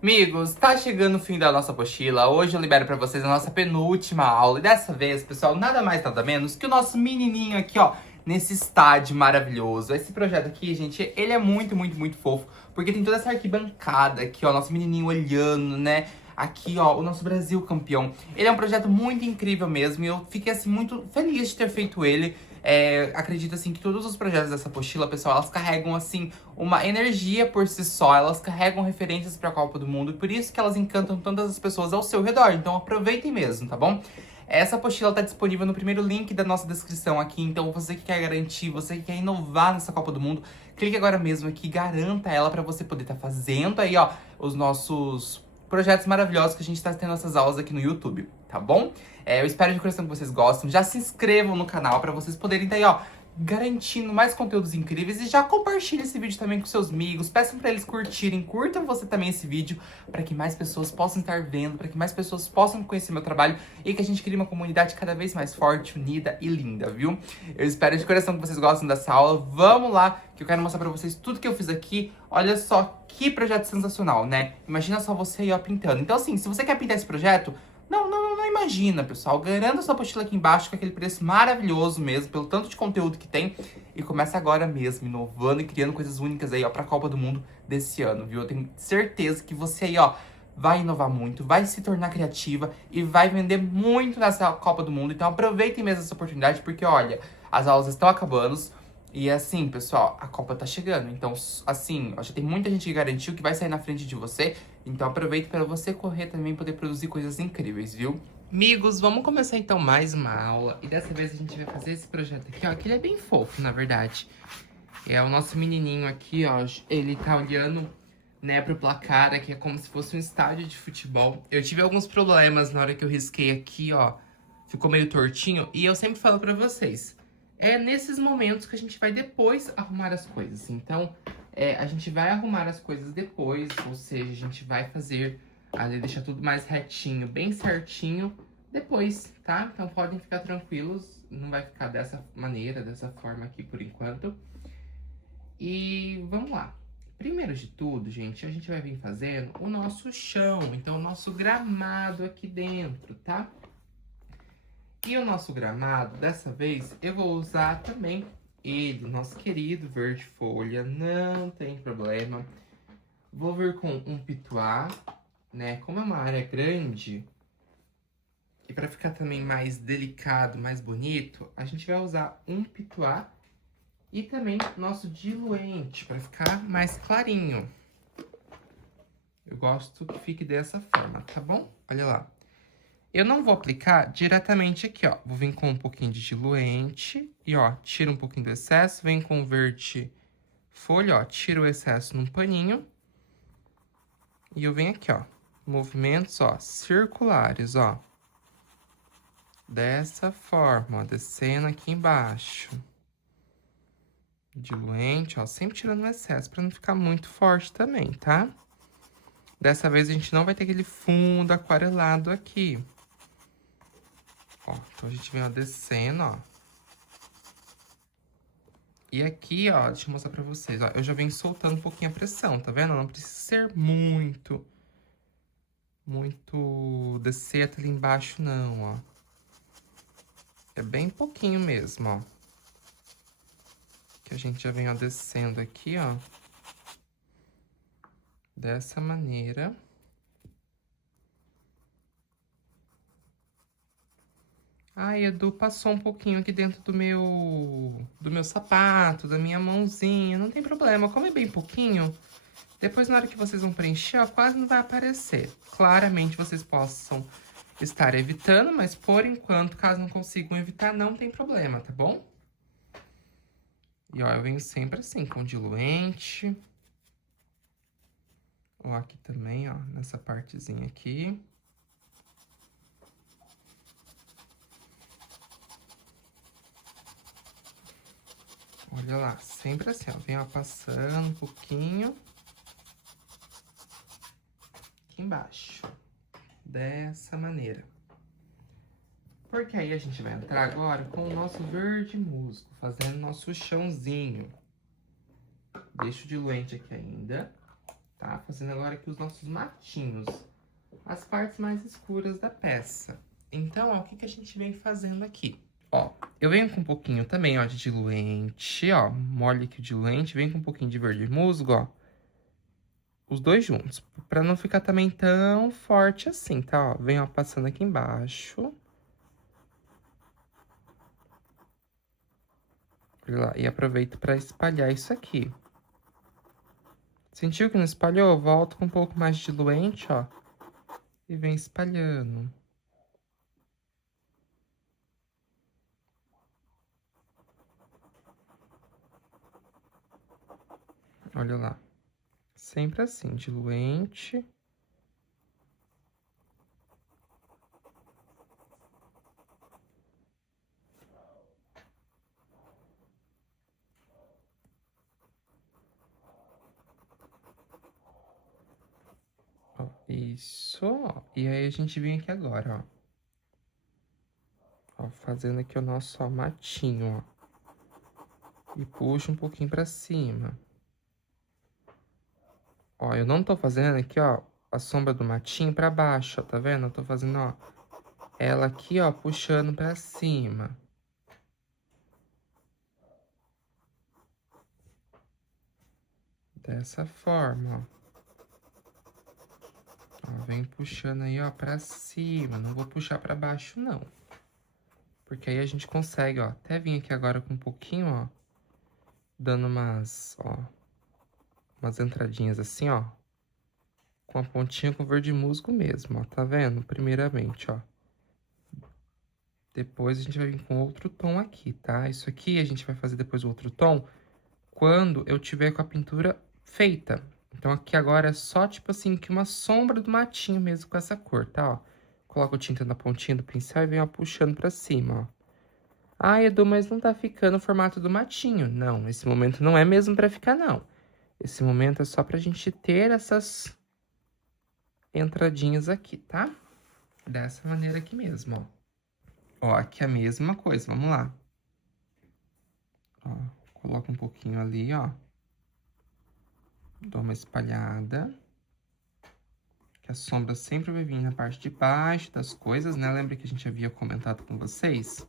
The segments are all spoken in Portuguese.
Amigos, tá chegando o fim da nossa apostila. Hoje eu libero pra vocês a nossa penúltima aula. E dessa vez, pessoal, nada mais, nada menos que o nosso menininho aqui, ó, nesse estádio maravilhoso. Esse projeto aqui, gente, ele é muito, muito, muito fofo, porque tem toda essa arquibancada aqui, ó, nosso menininho olhando, né? Aqui, ó, o nosso Brasil campeão. Ele é um projeto muito incrível mesmo e eu fiquei, assim, muito feliz de ter feito ele. Acredito, assim, que todos os projetos dessa apostila, pessoal, elas carregam, assim, uma energia por si só, elas carregam referências pra Copa do Mundo e por isso que elas encantam tantas as pessoas ao seu redor. Então aproveitem mesmo, tá bom? Essa apostila tá disponível no primeiro link da nossa descrição aqui, então você que quer garantir, você que quer inovar nessa Copa do Mundo, clique agora mesmo aqui, garanta ela pra você poder estar fazendo aí, ó, os nossos projetos maravilhosos que a gente tá tendo essas aulas aqui no YouTube, tá bom? Eu espero de coração que vocês gostem, já se inscrevam no canal pra vocês poderem estar aí, ó, garantindo mais conteúdos incríveis. E já compartilhe esse vídeo também com seus amigos. Peçam pra eles curtirem. Curtam você também esse vídeo para que mais pessoas possam estar vendo, para que mais pessoas possam conhecer meu trabalho e que a gente crie uma comunidade cada vez mais forte, unida e linda, viu? Eu espero de coração que vocês gostem dessa aula. Vamos lá, que eu quero mostrar pra vocês tudo que eu fiz aqui. Olha só que projeto sensacional, né? Imagina só você aí, ó, pintando. Então, assim, se você quer pintar esse projeto, não imagina, pessoal. Garanta sua apostila aqui embaixo com aquele preço maravilhoso mesmo, pelo tanto de conteúdo que tem. E começa agora mesmo, inovando e criando coisas únicas aí, ó, pra Copa do Mundo desse ano, viu? Eu tenho certeza que você aí, ó, vai inovar muito, vai se tornar criativa e vai vender muito nessa Copa do Mundo. Então aproveitem mesmo essa oportunidade, porque, olha, as aulas estão acabando. E assim, pessoal, a Copa tá chegando. Então, assim, já tem muita gente que garantiu que vai sair na frente de você. Então aproveite para você correr também e poder produzir coisas incríveis, viu? Amigos, vamos começar então mais uma aula. E dessa vez a gente vai fazer esse projeto aqui, ó, que ele é bem fofo, na verdade. É o nosso menininho aqui, ó, ele tá olhando, né, pro placar aqui, é como se fosse um estádio de futebol. Eu tive alguns problemas na hora que eu risquei aqui, ó, ficou meio tortinho. E eu sempre falo pra vocês, é nesses momentos que a gente vai depois arrumar as coisas. Então, a gente vai arrumar as coisas depois, ou seja, a gente vai fazer ali, deixar tudo mais retinho, bem certinho, depois, tá? Então podem ficar tranquilos, não vai ficar dessa maneira, dessa forma aqui por enquanto. E vamos lá. Primeiro de tudo, gente, a gente vai vir fazendo o nosso chão, então o nosso gramado aqui dentro, tá? E o nosso gramado, dessa vez, eu vou usar também ele, nosso querido verde folha, não tem problema. Vou vir com um pituá, né? Como é uma área grande, e para ficar também mais delicado, mais bonito, a gente vai usar um pituá e também nosso diluente, para ficar mais clarinho. Eu gosto que fique dessa forma, tá bom? Olha lá. Eu não vou aplicar diretamente aqui, ó. Vou vir com um pouquinho de diluente e, ó, tira um pouquinho do excesso. Vem com o verde folha, ó, tira o excesso num paninho. E eu venho aqui, ó, movimentos, ó, circulares, ó. Dessa forma, ó, descendo aqui embaixo. Diluente, ó, sempre tirando o excesso pra não ficar muito forte também, tá? Dessa vez a gente não vai ter aquele fundo aquarelado aqui. Ó, então a gente vem, ó, descendo, ó. E aqui, ó, deixa eu mostrar pra vocês, ó. Eu já venho soltando um pouquinho a pressão, tá vendo? Não precisa ser muito descer até ali embaixo, não, ó. É bem pouquinho mesmo, ó. Que a gente já vem, ó, descendo aqui, ó. Dessa maneira. Ai, Edu, passou um pouquinho aqui dentro do meu sapato, da minha mãozinha. Não tem problema, como é bem pouquinho, depois na hora que vocês vão preencher, ó, quase não vai aparecer. Claramente vocês possam estar evitando, mas por enquanto, caso não consigam evitar, não tem problema, tá bom? E ó, eu venho sempre assim, com diluente. Ó, aqui também, ó, nessa partezinha aqui. Olha lá, sempre assim, ó, vem, ó, passando um pouquinho aqui embaixo, dessa maneira. Porque aí a gente vai entrar agora com o nosso verde musgo, fazendo nosso chãozinho. Deixa o diluente aqui ainda. tá? Fazendo agora aqui os nossos matinhos, as partes mais escuras da peça. Então, ó, o que que a gente vem fazendo aqui? Ó, eu venho com um pouquinho também, ó, de diluente, ó, molho aqui o diluente, vem com um pouquinho de verde musgo, ó. Os dois juntos, pra não ficar também tão forte assim, tá? Ó, vem, ó, passando aqui embaixo. Olha lá, e aproveito pra espalhar isso aqui. Sentiu que não espalhou? Volta com um pouco mais de diluente, ó. E vem espalhando. Olha lá. Sempre assim, diluente. Ó, isso, ó. E aí a gente vem aqui agora, ó. Ó, fazendo aqui o nosso, ó, matinho, ó. E puxa um pouquinho pra cima. Ó, eu não tô fazendo aqui, ó, a sombra do matinho pra baixo, ó, tá vendo? Eu tô fazendo, ó, ela aqui, ó, puxando pra cima. Dessa forma, ó. Ó, vem puxando aí, ó, pra cima. Não vou puxar pra baixo, não. Porque aí a gente consegue, ó, até vir aqui agora com um pouquinho, ó, dando umas entradinhas assim, ó. Com a pontinha com verde musgo mesmo, ó, tá vendo? Primeiramente, ó. Depois a gente vai vir com outro tom aqui, tá? Isso aqui a gente vai fazer depois o outro tom quando eu tiver com a pintura feita. Então aqui agora é só, tipo assim, que uma sombra do matinho mesmo com essa cor, tá, ó? Coloco o tinta na pontinha do pincel e venho, ó, puxando pra cima, ó. Ah, Edu, mas não tá ficando o formato do matinho. Não, esse momento não é mesmo pra ficar, não. Esse momento é só pra gente ter essas entradinhas aqui, tá? Dessa maneira aqui mesmo, ó. Ó, aqui é a mesma coisa, vamos lá. Ó, coloca um pouquinho ali, ó. Dou uma espalhada. Que a sombra sempre vai vir na parte de baixo das coisas, né? Lembra que a gente havia comentado com vocês?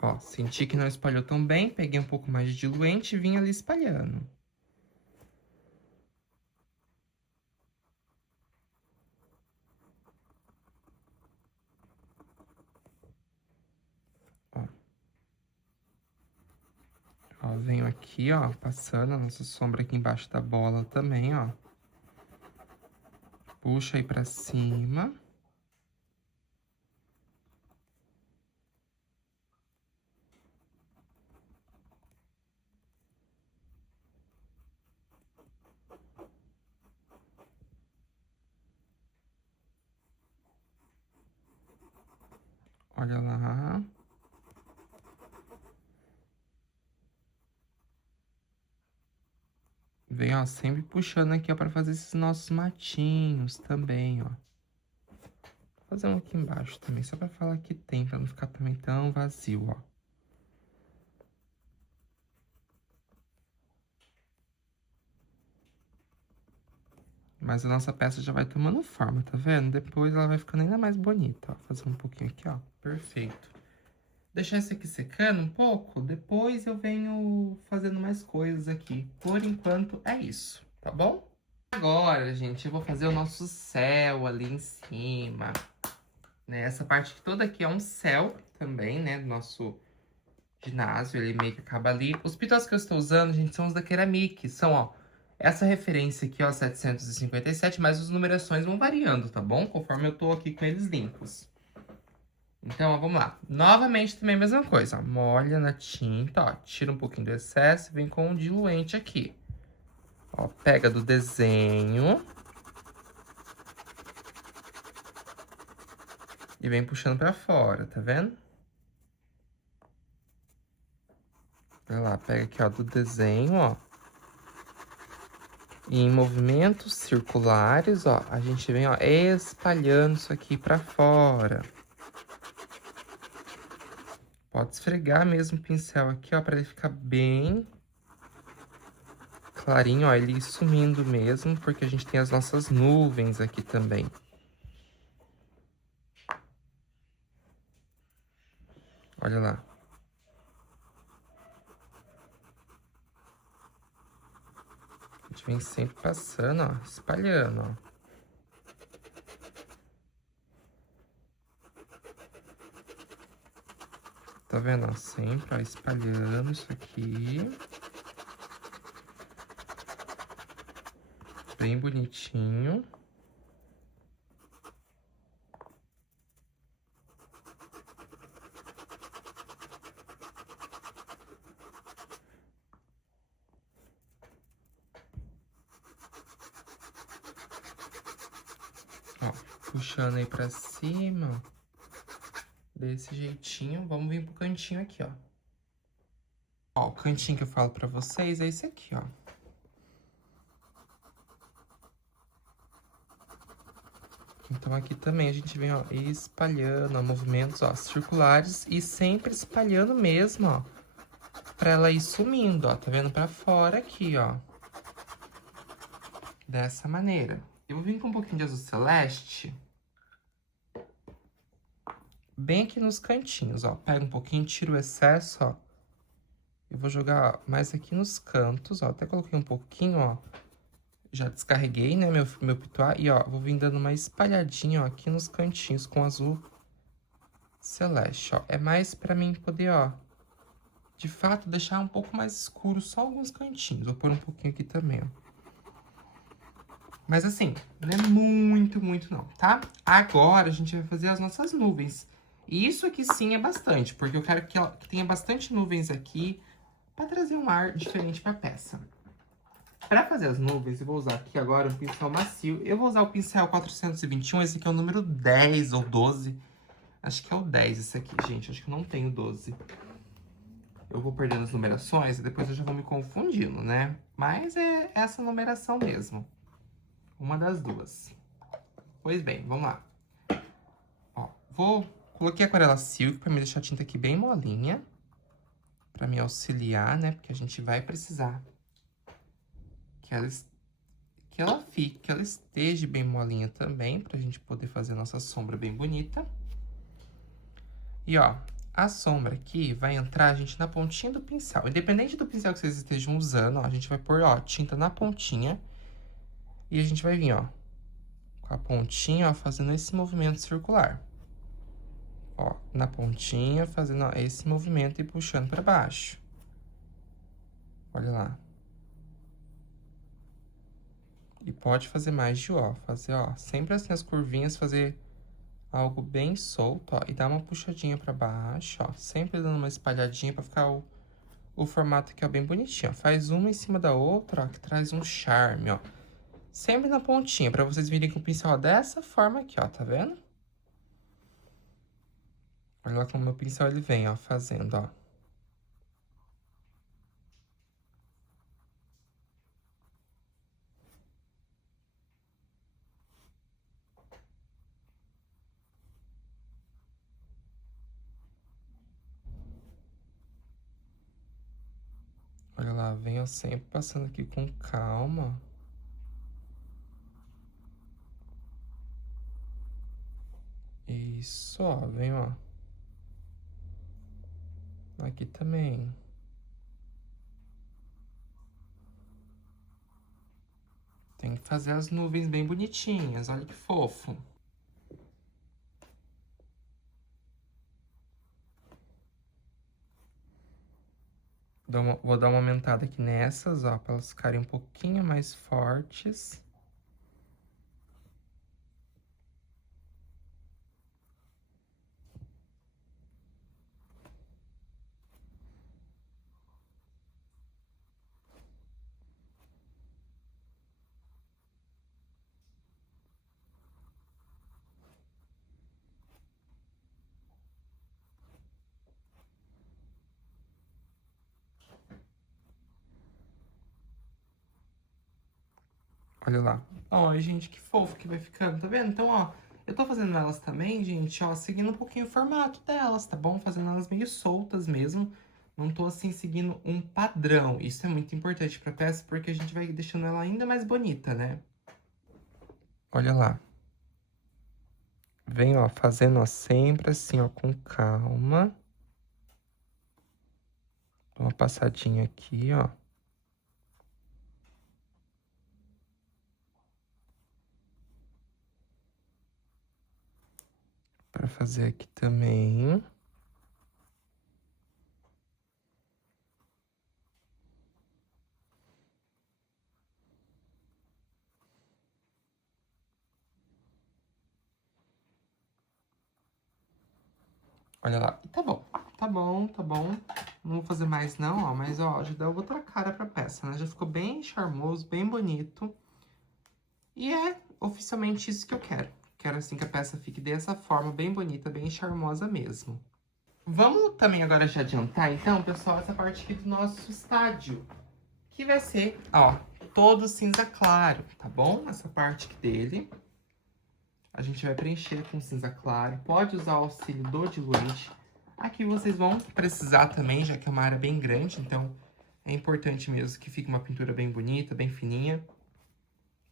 Ó, senti que não espalhou tão bem, peguei um pouco mais de diluente e vim ali espalhando. Ó. Ó, venho aqui, ó, passando a nossa sombra aqui embaixo da bola também, ó. Puxa aí pra cima. Olha lá. Vem, ó, sempre puxando aqui, ó, pra fazer esses nossos matinhos também, ó. Vou fazer um aqui embaixo também, só pra falar que tem, pra não ficar também tão vazio, ó. Mas a nossa peça já vai tomando forma, tá vendo? Depois ela vai ficando ainda mais bonita, ó. Vou fazer um pouquinho aqui, ó. Perfeito. Deixar isso aqui secando um pouco, depois eu venho fazendo mais coisas aqui. Por enquanto, é isso, tá bom? Agora, gente, eu vou fazer o nosso céu ali em cima. Né? Essa parte que toda aqui é um céu também, né? Do nosso ginásio, ele meio que acaba ali. Os pitós que eu estou usando, gente, são os da Keramic. São, ó, essa referência aqui, ó, 757, mas as numerações vão variando, tá bom? Conforme eu tô aqui com eles limpos. Então, ó, vamos lá. Novamente também a mesma coisa, ó. Molha na tinta, ó. Tira um pouquinho do excesso e vem com o diluente aqui. Ó, pega do desenho. E vem puxando pra fora, tá vendo? Vai lá, pega aqui, ó, do desenho, ó. E em movimentos circulares, ó, a gente vem, ó, espalhando isso aqui pra fora. Pode esfregar mesmo o pincel aqui, ó, pra ele ficar bem clarinho, ó, ele ir sumindo mesmo, porque a gente tem as nossas nuvens aqui também. Olha lá. A gente vem sempre passando, ó, espalhando, ó. Tá vendo, ó? Sempre, ó, espalhando isso aqui. Bem bonitinho. Ó, puxando aí pra cima, ó. Desse jeitinho. Vamos vir pro cantinho aqui, ó. Ó, o cantinho que eu falo pra vocês é esse aqui, ó. Então, aqui também a gente vem, ó, espalhando, ó, movimentos, ó, circulares e sempre espalhando mesmo, ó, pra ela ir sumindo, ó, tá vendo? Pra fora aqui, ó. Dessa maneira. Eu vou vir com um pouquinho de azul celeste. Bem aqui nos cantinhos, ó. Pega um pouquinho, tira o excesso, ó. Eu vou jogar mais aqui nos cantos, ó. Até coloquei um pouquinho, ó. Já descarreguei, né, meu pituá. E, ó, vou vir dando uma espalhadinha, ó, aqui nos cantinhos com azul celeste, ó. É mais pra mim poder, ó, de fato, deixar um pouco mais escuro só alguns cantinhos. Vou pôr um pouquinho aqui também, ó. Mas assim, não é muito, muito não, tá? Agora a gente vai fazer as nossas nuvens. E isso aqui sim é bastante, porque eu quero que tenha bastante nuvens aqui pra trazer um ar diferente pra peça. Pra fazer as nuvens, eu vou usar aqui agora um pincel macio. Eu vou usar o pincel 421, esse aqui é o número 10 ou 12. Acho que é o 10 esse aqui, gente. Acho que eu não tenho 12. Eu vou perdendo as numerações e depois eu já vou me confundindo, né? Mas é essa numeração mesmo. Uma das duas. Pois bem, vamos lá. Ó, coloquei aquarela silk pra me deixar a tinta aqui bem molinha. Pra me auxiliar, né? Porque a gente vai precisar que ela fique, que ela esteja bem molinha também, pra gente poder fazer a nossa sombra bem bonita. E, ó, a sombra aqui vai entrar, gente, na pontinha do pincel. Independente do pincel que vocês estejam usando, ó, a gente vai pôr, ó, tinta na pontinha. E a gente vai vir, ó, com a pontinha, ó, fazendo esse movimento circular. Ó, na pontinha, fazendo, ó, esse movimento e puxando pra baixo. Olha lá. E pode fazer mais de, ó, fazer, ó, sempre assim as curvinhas, fazer algo bem solto, ó, e dar uma puxadinha pra baixo, ó, sempre dando uma espalhadinha pra ficar o formato aqui, ó, bem bonitinho, ó. Faz uma em cima da outra, ó, que traz um charme, ó. Sempre na pontinha, pra vocês virem com o pincel, ó, dessa forma aqui, ó, tá vendo? Olha lá como meu pincel, ele vem, ó, fazendo, ó. Olha lá, venho sempre passando aqui com calma. Isso, ó, vem, ó. Aqui também. Tem que fazer as nuvens bem bonitinhas, olha que fofo. Vou dar uma aumentada aqui nessas, ó, pra elas ficarem um pouquinho mais fortes. Olha lá. Ó, gente, que fofo que vai ficando, tá vendo? Então, ó, Eu tô fazendo elas também, gente, ó, seguindo um pouquinho o formato delas, tá bom? Fazendo elas meio soltas mesmo. Não tô, assim, seguindo um padrão. Isso é muito importante pra peça, porque a gente vai deixando ela ainda mais bonita, né? Olha lá. Vem, ó, fazendo, ó, sempre assim, ó, com calma. Uma passadinha aqui, ó. Pra fazer aqui também. Olha lá. E tá bom. Tá bom, tá bom. Não vou fazer mais não, ó. Mas, ó, já dá outra cara pra peça, né? Já ficou bem charmoso, bem bonito. E é oficialmente isso que eu quero. Quero, assim, que a peça fique dessa forma, bem bonita, bem charmosa mesmo. Vamos também agora já adiantar, então, pessoal, essa parte aqui do nosso estádio. Que vai ser, ó, todo cinza claro, tá bom? Essa parte aqui dele. A gente vai preencher com cinza claro. Pode usar o auxílio do diluente. Aqui vocês vão precisar também, já que é uma área bem grande, então é importante mesmo que fique uma pintura bem bonita, bem fininha.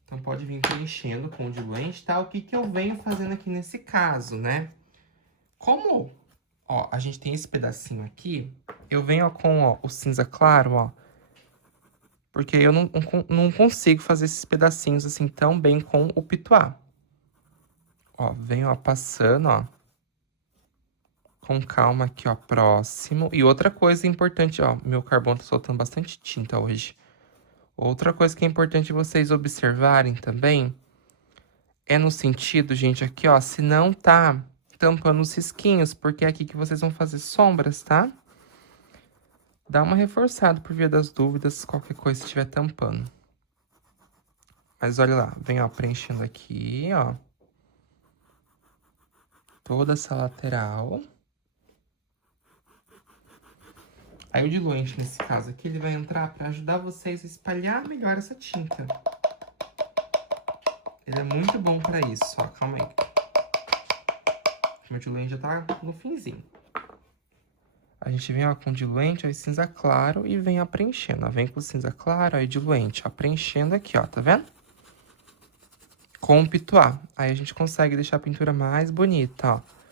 Então pode vir preenchendo com o diluente, tá? O que que eu venho fazendo aqui nesse caso, né? Como, ó, a gente tem esse pedacinho aqui, eu venho, ó, com, ó, o cinza claro, ó. Porque eu não consigo fazer esses pedacinhos assim tão bem com o pituá. Ó, venho, ó, passando, ó. Com calma aqui, ó, próximo. E outra coisa importante, ó, meu carbono tá soltando bastante tinta hoje. Outra coisa que é importante vocês observarem também é no sentido, gente, aqui, ó, se não tá tampando os risquinhos, porque é aqui que vocês vão fazer sombras, tá? Dá uma reforçada por via das dúvidas, qualquer coisa estiver tampando. Mas olha lá, vem, ó, preenchendo aqui, ó. Toda essa lateral. Aí o diluente, nesse caso aqui, ele vai entrar para ajudar vocês a espalhar melhor essa tinta. Ele é muito bom para isso, ó, calma aí. O meu diluente já tá no finzinho. A gente vem, ó, com diluente, ó, e cinza claro e vem, ó, preenchendo. Ó, vem com cinza claro, ó, e diluente, ó, preenchendo aqui, ó, tá vendo? Com o pituá. Aí a gente consegue deixar a pintura mais bonita, ó.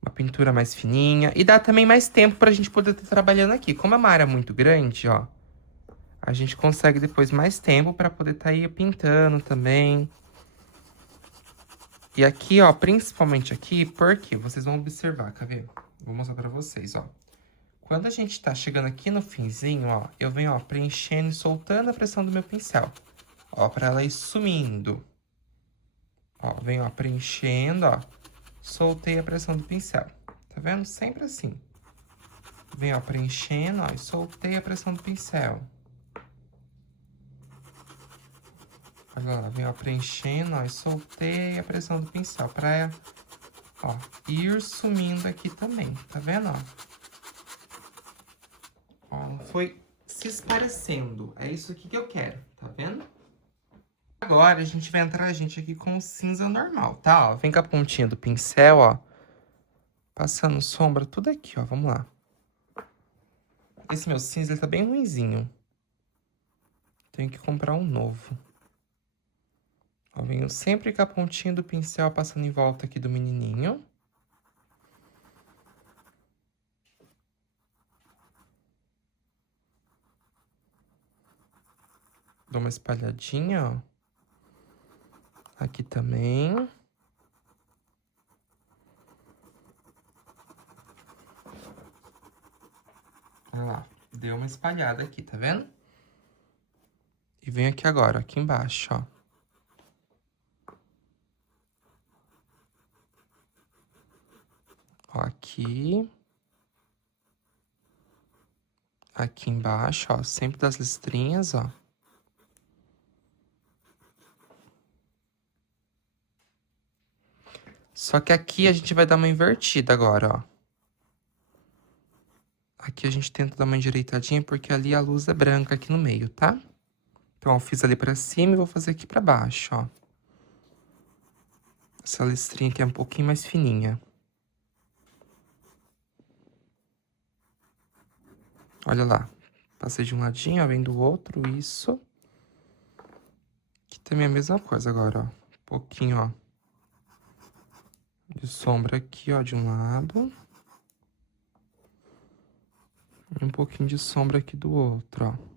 Uma pintura mais fininha. E dá também mais tempo pra gente poder estar trabalhando aqui. Como é uma área muito grande, ó, a gente consegue depois mais tempo pra poder estar aí pintando também. E aqui, ó, principalmente aqui, porque vocês vão observar, quer ver? Vou mostrar pra vocês, ó. Quando a gente tá chegando aqui no finzinho, ó, eu venho, ó, preenchendo e soltando a pressão do meu pincel. Ó, pra ela ir sumindo. Ó, venho, ó, preenchendo, ó. Soltei a pressão do pincel. Tá vendo? Sempre assim. Venho, ó, preenchendo, ó, e soltei a pressão do pincel. Olha lá, venho, ó, preenchendo, ó, e soltei a pressão do pincel. Pra, ó, ir sumindo aqui também. Tá vendo, ó? Ó, foi se esparecendo. É isso aqui que eu quero, tá vendo? Agora, a gente vai entrar, gente, aqui com o cinza normal, tá? Ó, vem com a pontinha do pincel, ó. Passando sombra tudo aqui, ó. Vamos lá. Esse meu cinza, ele tá bem ruinzinho. Tenho que comprar um novo. Ó, venho sempre com a pontinha do pincel passando em volta aqui do menininho. Dou uma espalhadinha, ó. Aqui também. Olha lá. Deu uma espalhada aqui, tá vendo? E venho aqui agora, aqui embaixo, ó. Ó, aqui. Aqui embaixo, ó. Sempre das listrinhas, ó. Só que aqui a gente vai dar uma invertida agora, ó. Aqui a gente tenta dar uma endireitadinha, porque ali a luz é branca aqui no meio, tá? Então, ó, fiz ali pra cima e vou fazer aqui pra baixo, ó. Essa listrinha aqui é um pouquinho mais fininha. Olha lá. Passei de um ladinho, ó, vem do outro, isso. Aqui também é a mesma coisa agora, ó. Um pouquinho, ó, de sombra aqui, ó, de um lado. E um pouquinho de sombra aqui do outro, ó.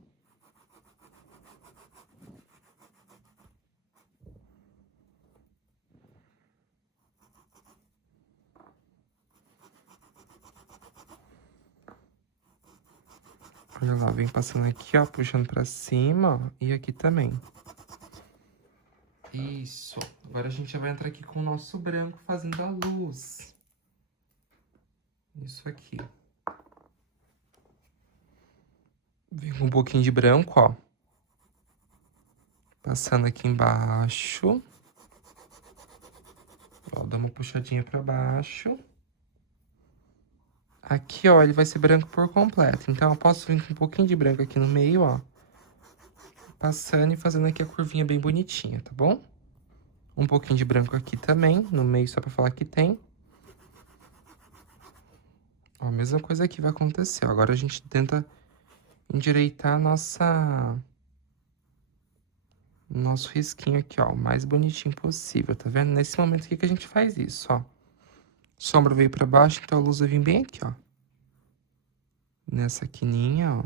Olha lá, vem passando aqui, ó, puxando pra cima, ó, e aqui também. Isso. Agora a gente já vai entrar aqui com o nosso branco fazendo a luz. Isso aqui. Vem com um pouquinho de branco, ó. Passando aqui embaixo. Ó, dá uma puxadinha pra baixo. Aqui, ó, ele vai ser branco por completo. Então, eu posso vir com um pouquinho de branco aqui no meio, ó. Passando e fazendo aqui a curvinha bem bonitinha, tá bom? Um pouquinho de branco aqui também, no meio, só pra falar que tem. Ó, a mesma coisa aqui vai acontecer. Ó. Agora a gente tenta endireitar a nosso risquinho aqui, ó, o mais bonitinho possível, tá vendo? Nesse momento aqui que a gente faz isso, ó. Sombra veio pra baixo, então a luz vai vir bem aqui, ó. Nessa quininha, ó.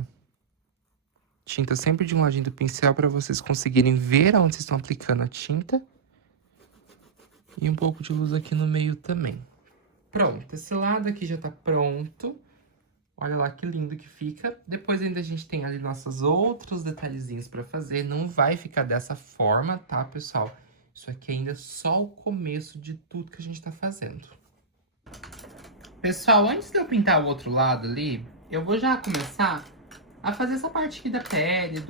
Tinta sempre de um ladinho do pincel pra vocês conseguirem ver aonde vocês estão aplicando a tinta. E um pouco de luz aqui no meio também. Pronto, esse lado aqui já tá pronto. Olha lá que lindo que fica. Depois ainda a gente tem ali nossos outros detalhezinhos pra fazer. Não vai ficar dessa forma, tá, pessoal? Isso aqui ainda é só o começo de tudo que a gente tá fazendo. Pessoal, antes de eu pintar o outro lado ali, eu vou já começar a fazer essa parte aqui da pele,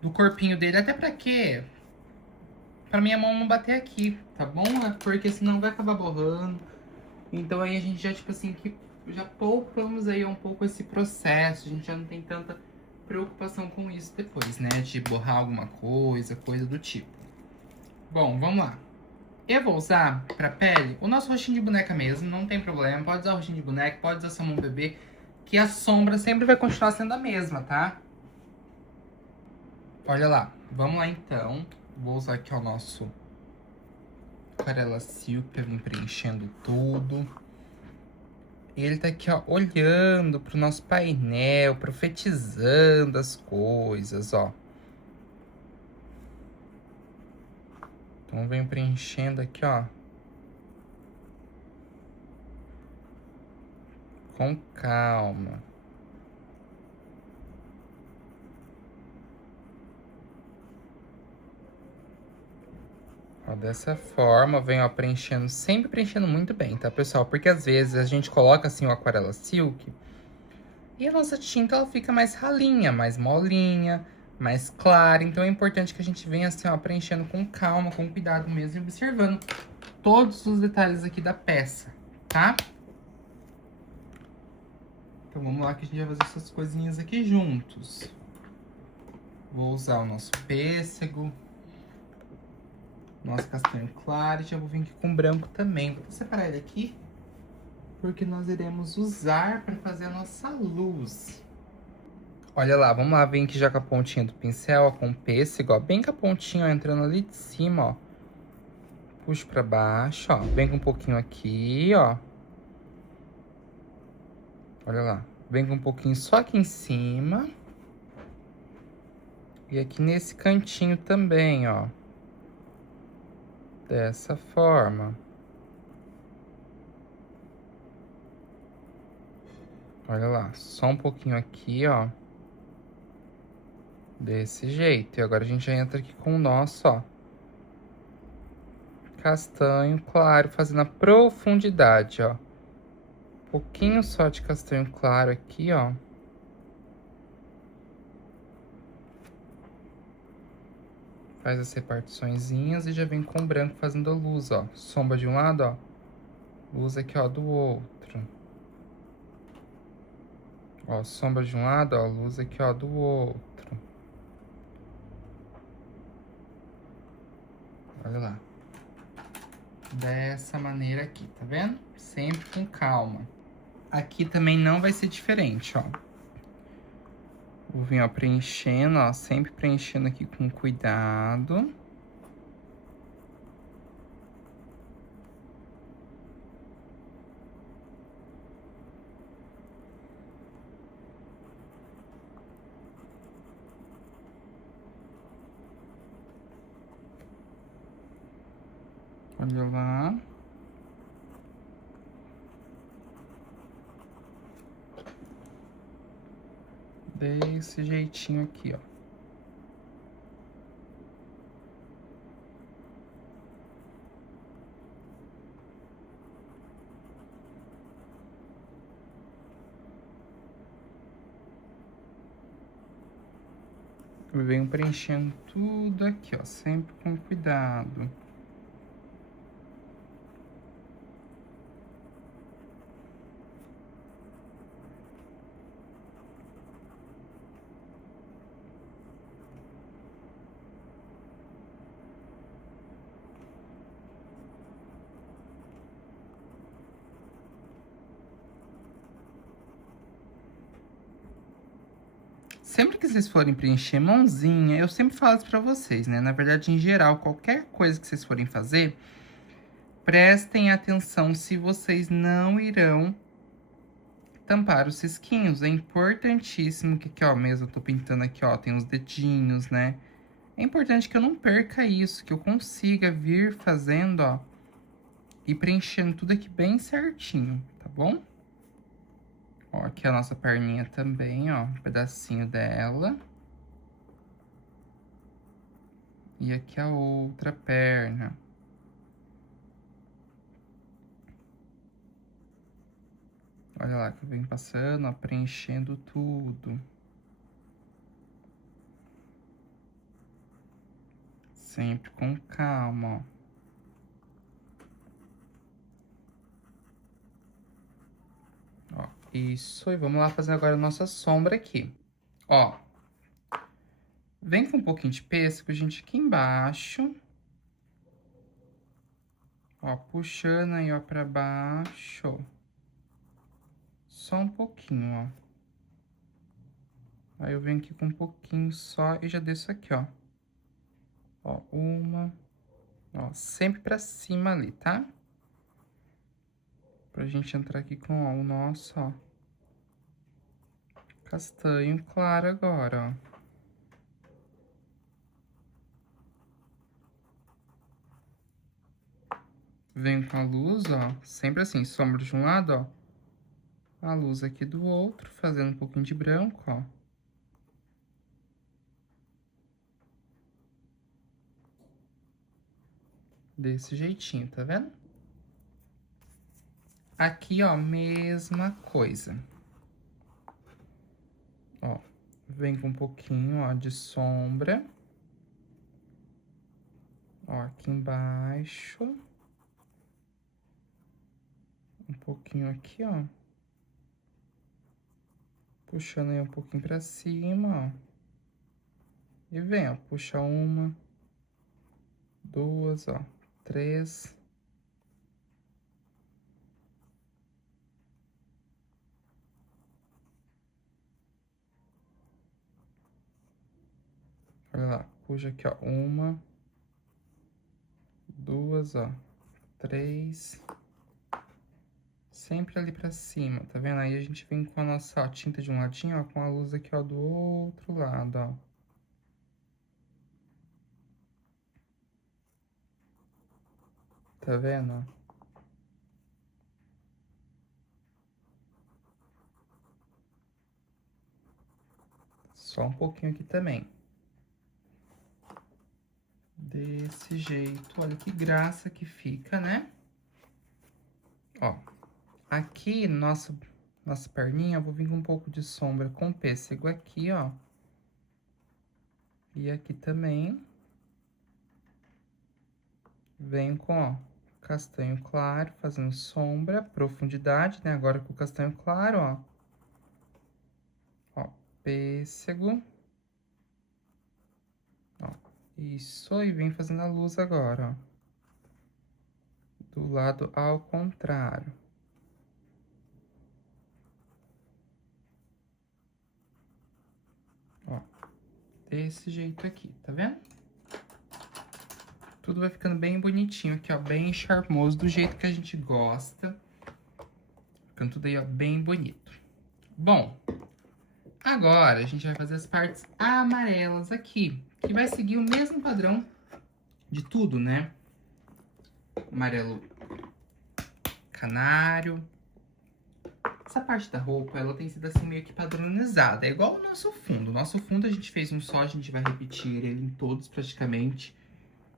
do corpinho dele. Até pra quê? Pra minha mão não bater aqui, tá bom? Porque senão vai acabar borrando. Então aí a gente já, tipo assim, que já poupamos aí um pouco esse processo. A gente já não tem tanta preocupação com isso depois, né? De borrar alguma coisa, coisa do tipo. Bom, vamos lá. Eu vou usar pra pele o nosso rostinho de boneca mesmo, não tem problema. Pode usar o rostinho de boneca, pode usar seu mão bebê, que a sombra sempre vai continuar sendo a mesma, tá? Olha lá, vamos lá então. Vou usar aqui o nosso Aquarela Silk pra vir preenchendo tudo. E ele tá aqui, ó, olhando pro nosso painel, profetizando as coisas, ó. Então vem preenchendo aqui, ó. Com calma. Ó, dessa forma, vem, ó, preenchendo, sempre preenchendo muito bem, tá, pessoal? Porque às vezes a gente coloca, assim, o Aquarela Silk e a nossa tinta, ela fica mais ralinha, mais molinha, mais clara. Então é importante que a gente venha, assim, ó, preenchendo com calma, com cuidado mesmo, e observando todos os detalhes aqui da peça, tá? Então vamos lá que a gente vai fazer essas coisinhas aqui juntos. Vou usar o nosso pêssego, nosso castanho claro, e já vou vir aqui com branco também. Vou separar ele aqui, porque nós iremos usar para fazer a nossa luz. Olha lá, vamos lá, vem aqui já com a pontinha do pincel, ó, com o pêssego, ó, bem com a pontinha, ó, entrando ali de cima, ó. Puxo pra baixo, ó, vem com um pouquinho aqui, ó. Olha lá, vem com um pouquinho só aqui em cima. E aqui nesse cantinho também, ó. Dessa forma. Olha lá, só um pouquinho aqui, ó. Desse jeito. E agora a gente já entra aqui com o nosso, ó, castanho claro, fazendo a profundidade, ó. Um pouquinho só de castanho claro aqui, ó. Faz as repartiçõezinhas e já vem com o branco fazendo a luz, ó. Sombra de um lado, ó. Luz aqui, ó, do outro. Ó, sombra de um lado, ó. Luz aqui, ó, do outro. Olha lá. Dessa maneira aqui, tá vendo? Sempre com calma. Aqui também não vai ser diferente, ó. Vou vir, ó, preenchendo, ó. Sempre preenchendo aqui com cuidado. Olha lá. Desse jeitinho aqui, ó. Eu venho preenchendo tudo aqui, ó. Sempre com cuidado. Sempre que vocês forem preencher mãozinha, eu sempre falo isso pra vocês, né? Na verdade, em geral, qualquer coisa que vocês forem fazer, prestem atenção se vocês não irão tampar os risquinhos. É importantíssimo que aqui, ó, mesmo eu tô pintando aqui, ó, tem os dedinhos, né? É importante que eu não perca isso, que eu consiga vir fazendo, ó, e preenchendo tudo aqui bem certinho, tá bom? Ó, aqui a nossa perninha também, ó, um pedacinho dela. E aqui a outra perna. Olha lá que eu venho passando, ó, preenchendo tudo. Sempre com calma, ó. Ó, isso, e vamos lá fazer agora a nossa sombra aqui. Ó, vem com um pouquinho de pêssego, gente, aqui embaixo. Ó, puxando aí, ó, pra baixo. Só um pouquinho, ó. Aí eu venho aqui com um pouquinho só e já desço aqui, ó. Ó, uma. Ó, sempre pra cima ali, tá? Pra gente entrar aqui com, ó, o nosso, ó, castanho claro agora, ó. Venho com a luz, ó, sempre assim, sombra de um lado, ó. A luz aqui do outro, fazendo um pouquinho de branco, ó. Desse jeitinho, tá vendo? Aqui, ó, mesma coisa. Ó, vem com um pouquinho, ó, de sombra. Ó, aqui embaixo. Um pouquinho aqui, ó. Puxando aí um pouquinho pra cima, ó. E vem, ó, puxa uma, duas, ó, três. Olha lá, puxa aqui, ó, uma, duas, ó, três. Sempre ali pra cima, tá vendo? Aí a gente vem com a nossa, ó, tinta de um ladinho, ó, com a luz aqui, ó, do outro lado, ó. Tá vendo? Só um pouquinho aqui também. Desse jeito, olha que graça que fica, né? Ó, aqui, nossa perninha, eu vou vir com um pouco de sombra com pêssego aqui, ó. E aqui também. Venho com, ó, castanho claro, fazendo sombra, profundidade, né? Agora com o castanho claro, ó. Ó, pêssego. Ó, isso, e vem fazendo a luz agora, ó. do lado ao contrário. Ó, desse jeito aqui, tá vendo? Tudo vai ficando bem bonitinho aqui, ó, bem charmoso, do jeito que a gente gosta. Ficando tudo aí, ó, bem bonito. Bom, agora a gente vai fazer as partes amarelas aqui, que vai seguir o mesmo padrão de tudo, né? Amarelo canário. Essa parte da roupa, ela tem sido assim meio que padronizada. É igual o nosso fundo. O nosso fundo a gente fez um só, a gente vai repetir ele em todos praticamente.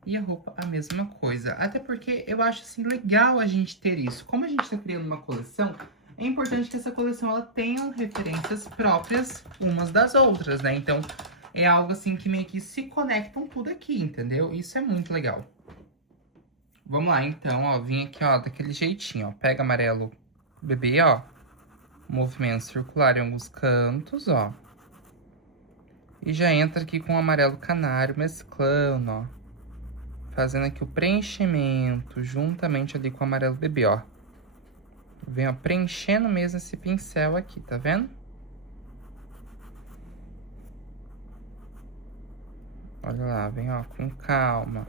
E a roupa a mesma coisa. Até porque eu acho assim legal a gente ter isso. Como a gente tá criando uma coleção, é importante que essa coleção ela tenha referências próprias umas das outras, né? Então é algo assim que meio que se conectam tudo aqui, entendeu? Isso é muito legal. Vamos lá, então, ó, vim aqui, ó, daquele jeitinho, ó. Pega amarelo bebê, ó. Movimento circular em alguns cantos, ó. E já entra aqui com o amarelo canário, mesclando, ó. Fazendo aqui o preenchimento, juntamente ali com o amarelo bebê, ó. Vem, ó, preenchendo mesmo esse pincel aqui, tá vendo? Olha lá, vem, ó, com calma.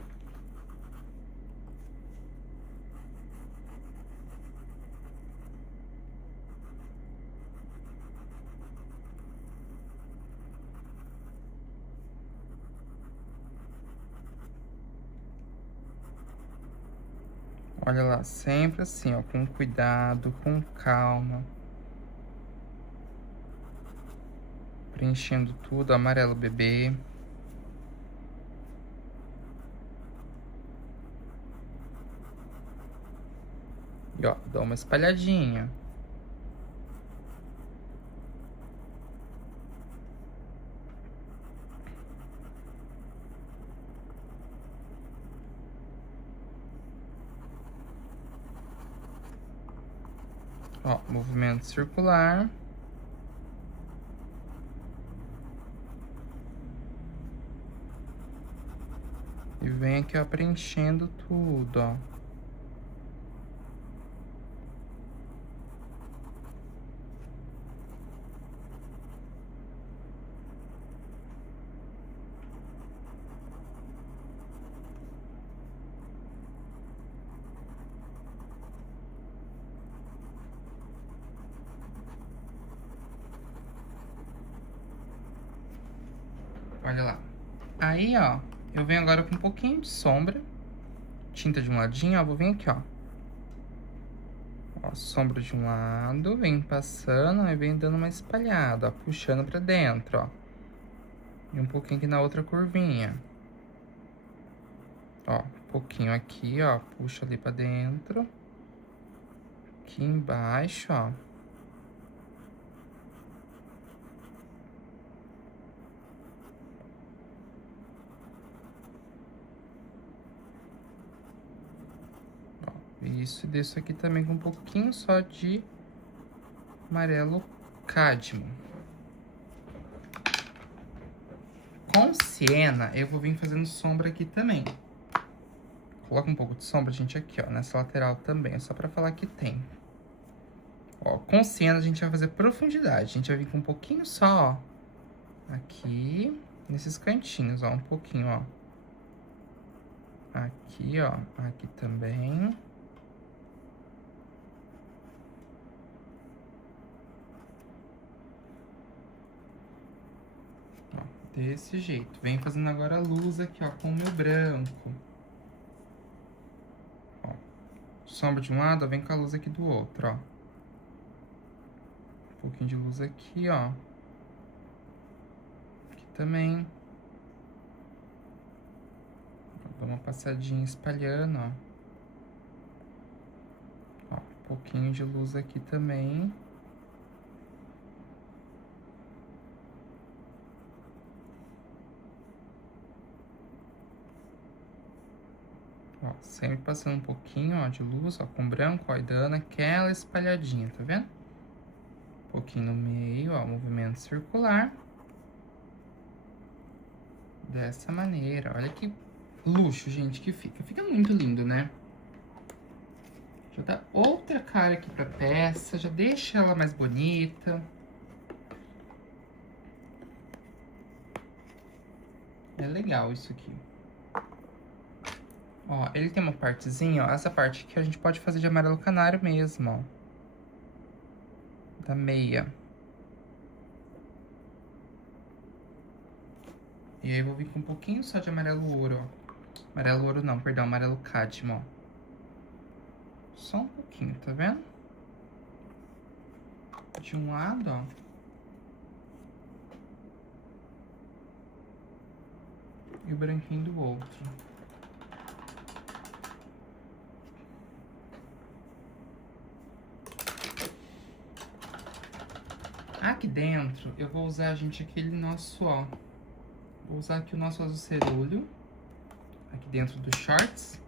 Olha lá, sempre assim, ó, com cuidado, com calma. Preenchendo tudo, amarelo bebê. E ó, dá uma espalhadinha. Ó, movimento circular. E vem aqui, ó, preenchendo tudo, ó. Olha lá. Aí, ó, eu venho agora com um pouquinho de sombra. Tinta de um ladinho, ó, vou vir aqui, ó. Ó, sombra de um lado, vem passando, aí vem dando uma espalhada, ó, puxando pra dentro, ó. E um pouquinho aqui na outra curvinha. Ó, um pouquinho aqui, ó, puxa ali pra dentro. Aqui embaixo, ó. Isso, e desço aqui também com um pouquinho só de amarelo cádmio. Com siena, eu vou vir fazendo sombra aqui também. Coloca um pouco de sombra, gente, aqui, ó, nessa lateral também, só pra falar que tem. Ó, com siena a gente vai fazer profundidade. A gente vai vir com um pouquinho só, ó, aqui, nesses cantinhos, ó, um pouquinho, ó. Aqui, ó, aqui também. Desse jeito. Vem fazendo agora a luz aqui, ó, com o meu branco. Ó, sombra de um lado, ó, vem com a luz aqui do outro, ó. Um pouquinho de luz aqui, ó. Aqui também. Dá uma passadinha espalhando, ó. Ó, um pouquinho de luz aqui também. Ó, sempre passando um pouquinho, ó, de luz, ó, com branco, ó, e dando aquela espalhadinha, tá vendo? Um pouquinho no meio, ó, movimento circular. Dessa maneira, olha que luxo, gente, que fica. Fica muito lindo, né? Já dá outra cara aqui pra peça, já deixa ela mais bonita. É legal isso aqui. Ó, ele tem uma partezinha, ó, essa parte aqui a gente pode fazer de amarelo canário mesmo, ó. Da meia. E aí eu vou vir com um pouquinho só de amarelo ouro, ó. Amarelo ouro não, perdão, amarelo cádmio, ó. Só um pouquinho, tá vendo? De um lado, ó. E o branquinho do outro. Aqui dentro, eu vou usar, gente, aquele nosso, ó. Vou usar aqui o nosso azul cerúleo. Aqui dentro dos shorts.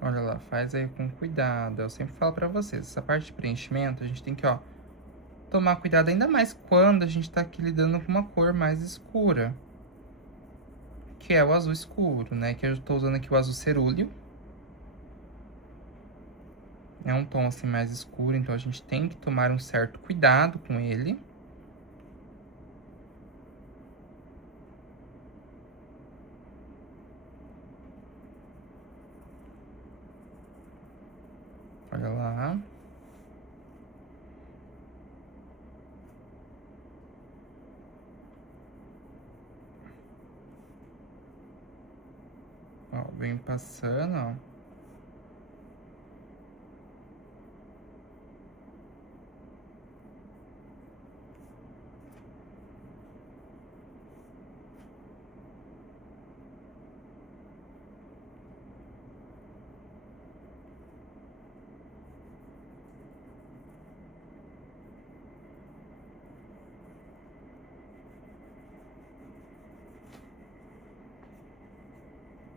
Olha lá, faz aí com cuidado. Eu sempre falo pra vocês, essa parte de preenchimento, a gente tem que, ó, tomar cuidado ainda mais quando a gente tá aqui lidando com uma cor mais escura. Que é o azul escuro, né? Que eu tô usando aqui o azul cerúleo. É um tom assim mais escuro, então a gente tem que tomar um certo cuidado com ele. Olha lá. Ó, vem passando, ó.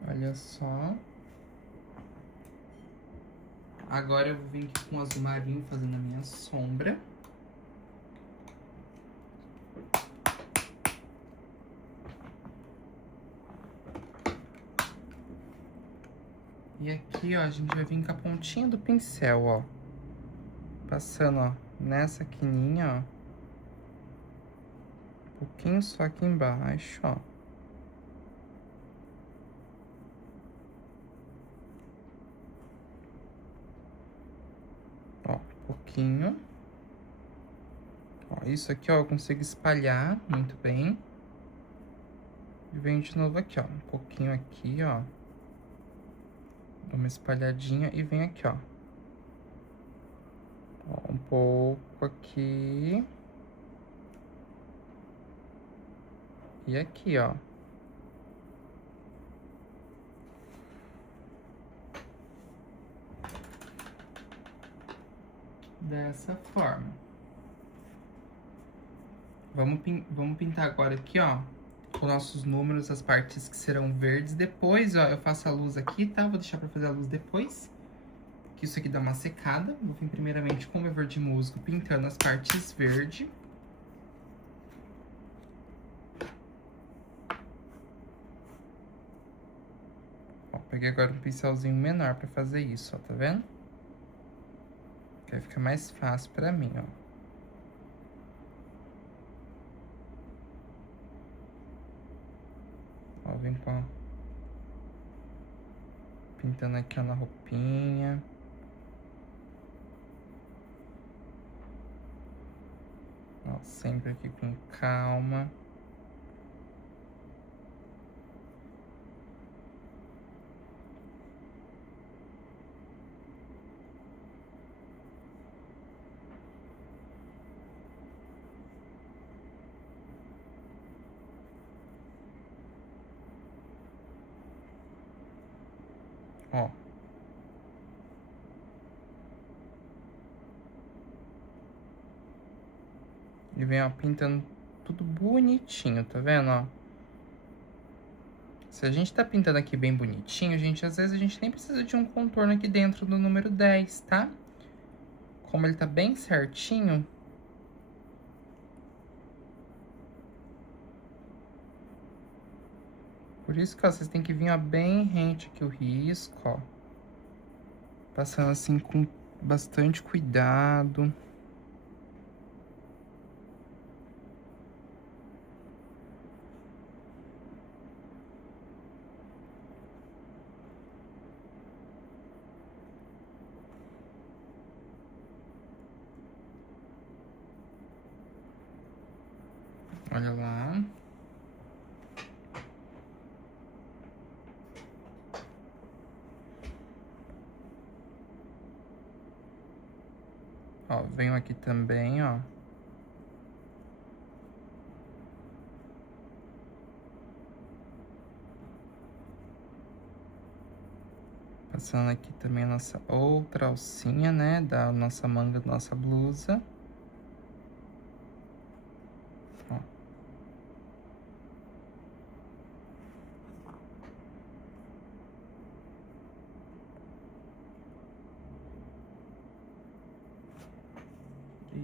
Olha só. Agora eu vou vir aqui com o azul marinho fazendo a minha sombra. E aqui, ó, a gente vai vir com a pontinha do pincel, ó. Passando, ó, nessa quininha, ó. Um pouquinho só aqui embaixo, ó. Ó, um pouquinho. Ó, isso aqui, ó, eu consigo espalhar muito bem. E venho de novo aqui, ó, um pouquinho aqui, ó. Dou uma espalhadinha e venho aqui, ó. Ó, um pouco aqui. E aqui, ó. Dessa forma. Vamos pintar agora aqui, ó, com nossos números, as partes que serão verdes. Depois, ó, eu faço a luz aqui, tá? Vou deixar pra fazer a luz depois. Que isso aqui dá uma secada. Vou vir primeiramente com o meu verde musgo, pintando as partes verdes. Ó, peguei agora um pincelzinho menor pra fazer isso, ó, tá vendo? Que aí fica mais fácil pra mim, ó. Ó, vem com... pintando aqui, ó, na roupinha. Ó, sempre aqui com calma. Ó. E vem, ó, pintando tudo bonitinho, tá vendo, ó? Se a gente tá pintando aqui bem bonitinho, gente, às vezes a gente nem precisa de um contorno aqui dentro do número 10, tá? como ele tá bem certinho, por isso que, ó, vocês têm que vir, ó, bem rente aqui o risco, ó. Passando assim com bastante cuidado. Olha lá. Ó, venho aqui também, ó. Passando aqui também a nossa outra alcinha, né? Da nossa manga, da nossa blusa. Ó.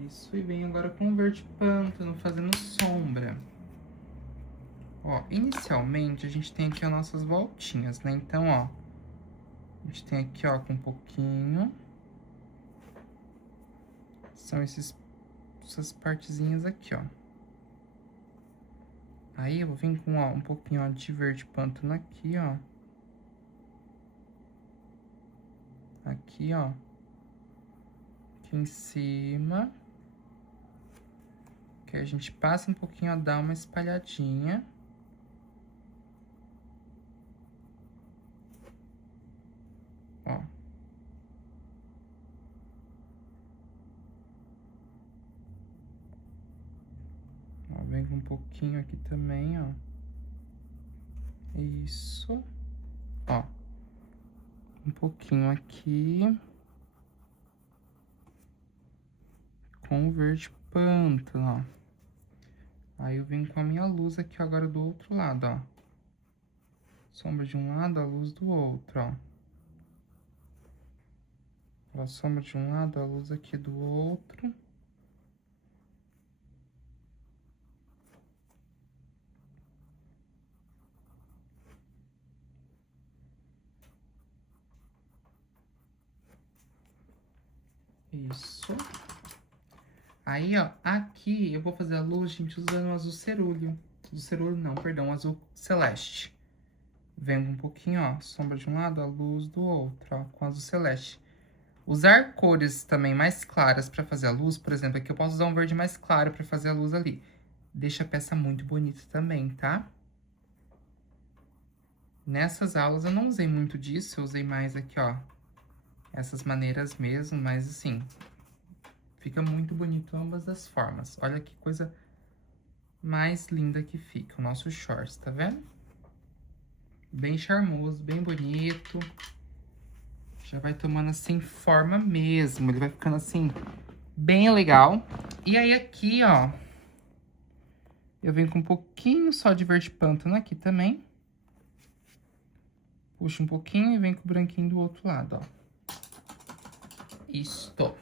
Isso, e venho agora com o verde pântano, fazendo sombra. Ó, inicialmente a gente tem aqui as nossas voltinhas, né? Então, ó, a gente tem aqui, ó, com um pouquinho. São essas partezinhas aqui, ó. Aí eu vou vir com, ó, um pouquinho, ó, de verde pântano aqui, ó. Aqui, ó. Aqui em cima. Que a gente passa um pouquinho, ó, dá uma espalhadinha. Ó. Ó, vem com um pouquinho aqui também, ó. Isso. Ó. Um pouquinho aqui. Com o verde pântano, ó. Aí eu venho com a minha luz aqui agora do outro lado, ó. Sombra de um lado, a luz do outro, ó. A sombra de um lado, a luz aqui do outro. Isso. Aí, ó, aqui eu vou fazer a luz, gente, usando o azul cerúleo. Azul cerúleo não, perdão, azul celeste. Vendo um pouquinho, ó, sombra de um lado, a luz do outro, ó, com azul celeste. Usar cores também mais claras pra fazer a luz, por exemplo, aqui eu posso usar um verde mais claro pra fazer a luz ali. Deixa a peça muito bonita também, tá? Nessas aulas eu não usei muito disso, eu usei mais aqui, ó, essas maneiras mesmo, mas assim, fica muito bonito ambas as formas. Olha que coisa mais linda que fica o nosso shorts, tá vendo? Bem charmoso, bem bonito. Já vai tomando assim forma mesmo, ele vai ficando assim bem legal. E aí aqui, ó, eu venho com um pouquinho só de verde pântano aqui também. Puxo um pouquinho e venho com o branquinho do outro lado, ó. Isto.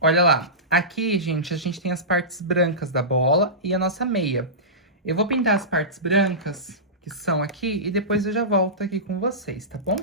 Olha lá, aqui, gente, a gente tem as partes brancas da bola e a nossa meia. Eu vou pintar as partes brancas, que são aqui, e depois eu já volto aqui com vocês, tá bom?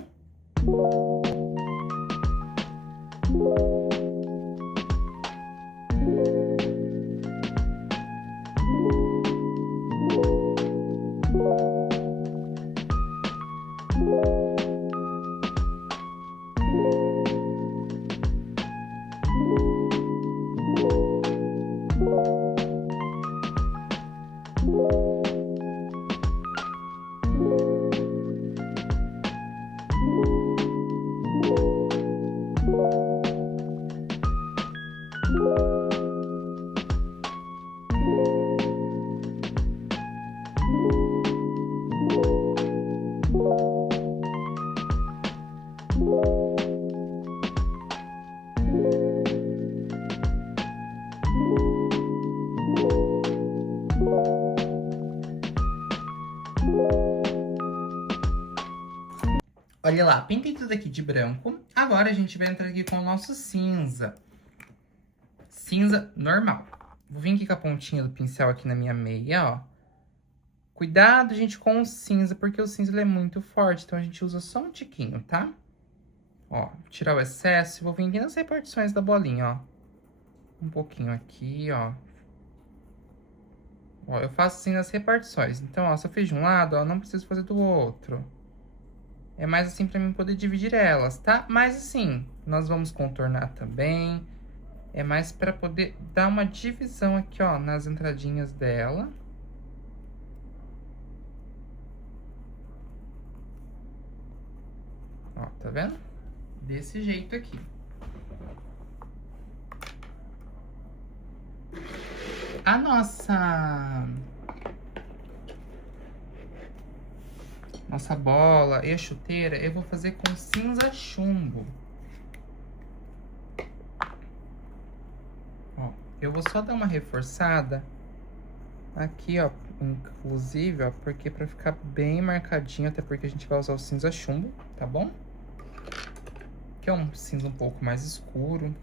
Olha lá, pintei tudo aqui de branco. Agora a gente vai entrar aqui com o nosso cinza. Cinza normal. Vou vir aqui com a pontinha do pincel aqui na minha meia, ó. Cuidado, gente, com o cinza, porque o cinza ele é muito forte, então a gente usa só um tiquinho, tá? Ó, tirar o excesso e vou vir aqui nas repartições da bolinha, ó. Um pouquinho aqui, ó. Ó, eu faço assim nas repartições. Então, ó, se eu fiz de um lado, ó, não preciso fazer do outro. É mais assim pra mim poder dividir elas, tá? Mas assim, nós vamos contornar também. É mais pra poder dar uma divisão aqui, ó, nas entradinhas dela. Ó, tá vendo? Desse jeito aqui. A nossa bola e a chuteira, eu vou fazer com cinza chumbo. Ó, eu vou só dar uma reforçada aqui, ó, inclusive, ó, porque pra ficar bem marcadinho, até porque a gente vai usar o cinza chumbo, tá bom? Que é um cinza um pouco mais escuro.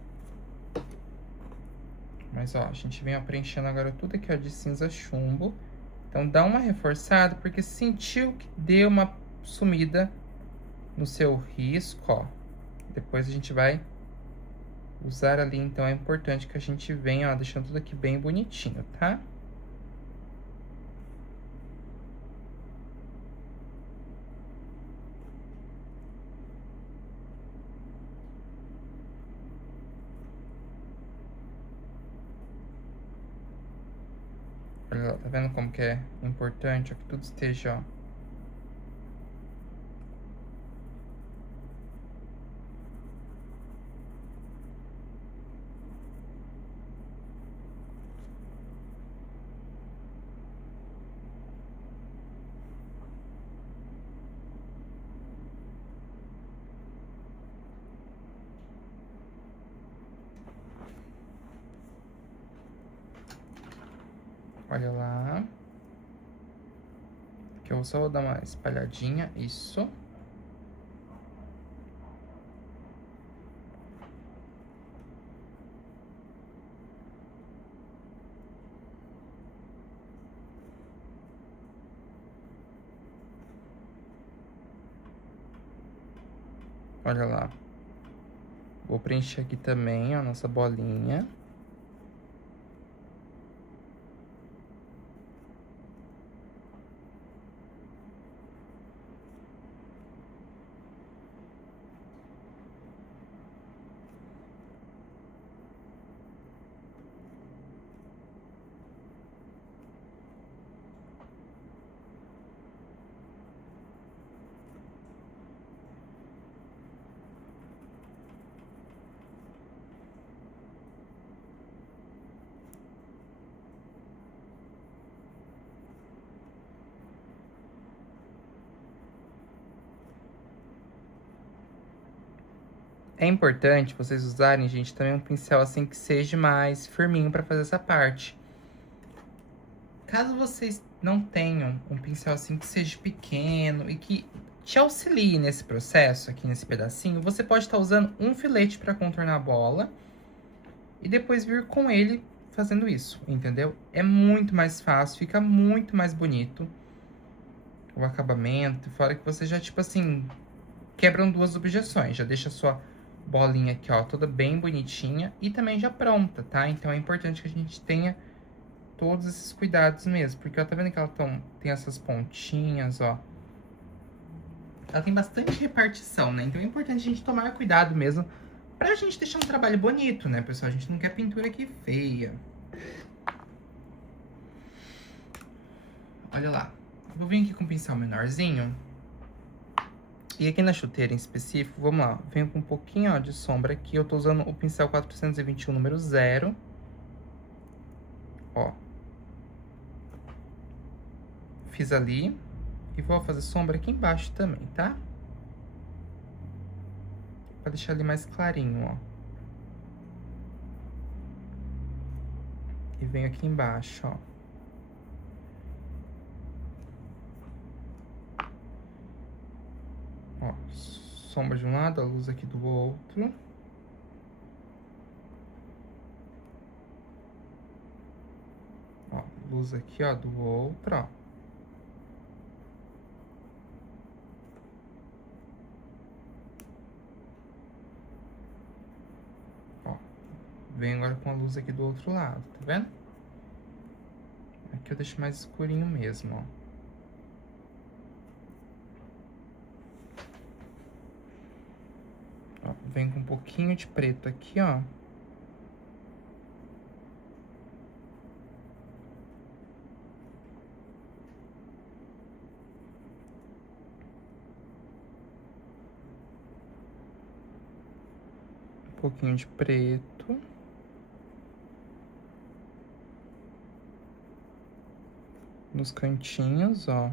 Mas, ó, a gente vem ó, preenchendo agora tudo aqui, ó, de cinza chumbo. Então, dá uma reforçada, porque sentiu que deu uma sumida no seu risco, ó. Depois a gente vai usar ali, então é importante que a gente venha, ó, deixando tudo aqui bem bonitinho, tá? Olha lá, tá vendo como que é importante, ó, que tudo esteja, ó. Olha lá. Que eu só vou dar uma espalhadinha, isso. Olha lá. Vou preencher aqui também, ó, a nossa bolinha. É importante vocês usarem, gente, também um pincel assim que seja mais firminho pra fazer essa parte. Caso vocês não tenham um pincel assim que seja pequeno e que te auxilie nesse processo, aqui nesse pedacinho, você pode estar usando um filete pra contornar a bola e depois vir com ele fazendo isso, entendeu? É muito mais fácil, fica muito mais bonito o acabamento, fora que você já, tipo assim, quebram duas objeções, já deixa a sua bolinha aqui, ó, toda bem bonitinha e também já pronta, tá? Então é importante que a gente tenha todos esses cuidados mesmo, porque ó, tá vendo que ela tem essas pontinhas, ó. Ela tem bastante repartição, né? Então é importante a gente tomar cuidado mesmo pra gente deixar um trabalho bonito, né, pessoal? A gente não quer pintura aqui feia. Olha lá. Vou vir aqui com um pincel menorzinho. E aqui na chuteira em específico, vamos lá, venho com um pouquinho ó, de sombra aqui. Eu tô usando o pincel 421 número 0. Ó. Fiz ali. E vou fazer sombra aqui embaixo também, tá? Pra deixar ali mais clarinho, ó. E venho aqui embaixo, ó. Ó, sombra de um lado, a luz aqui do outro. Ó, luz aqui, ó, do outro, ó. Ó, venho agora com a luz aqui do outro lado, tá vendo? Aqui eu deixo mais escurinho mesmo, ó. Ó, vem com um pouquinho de preto aqui, ó. Um pouquinho de preto. Nos cantinhos, ó.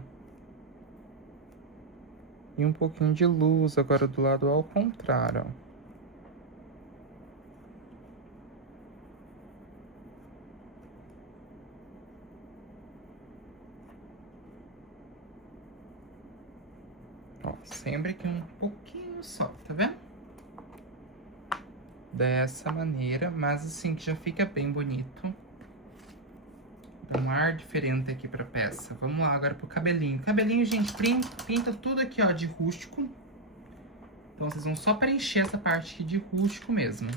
E um pouquinho de luz agora do lado ao contrário, ó. Ó, sempre que um pouquinho só, tá vendo? Dessa maneira, mas assim que já fica bem bonito. Dá um ar diferente aqui pra peça. Vamos lá agora pro cabelinho. Cabelinho, gente, pinta tudo aqui, ó, de rústico. Então, vocês vão só preencher essa parte aqui de rústico mesmo.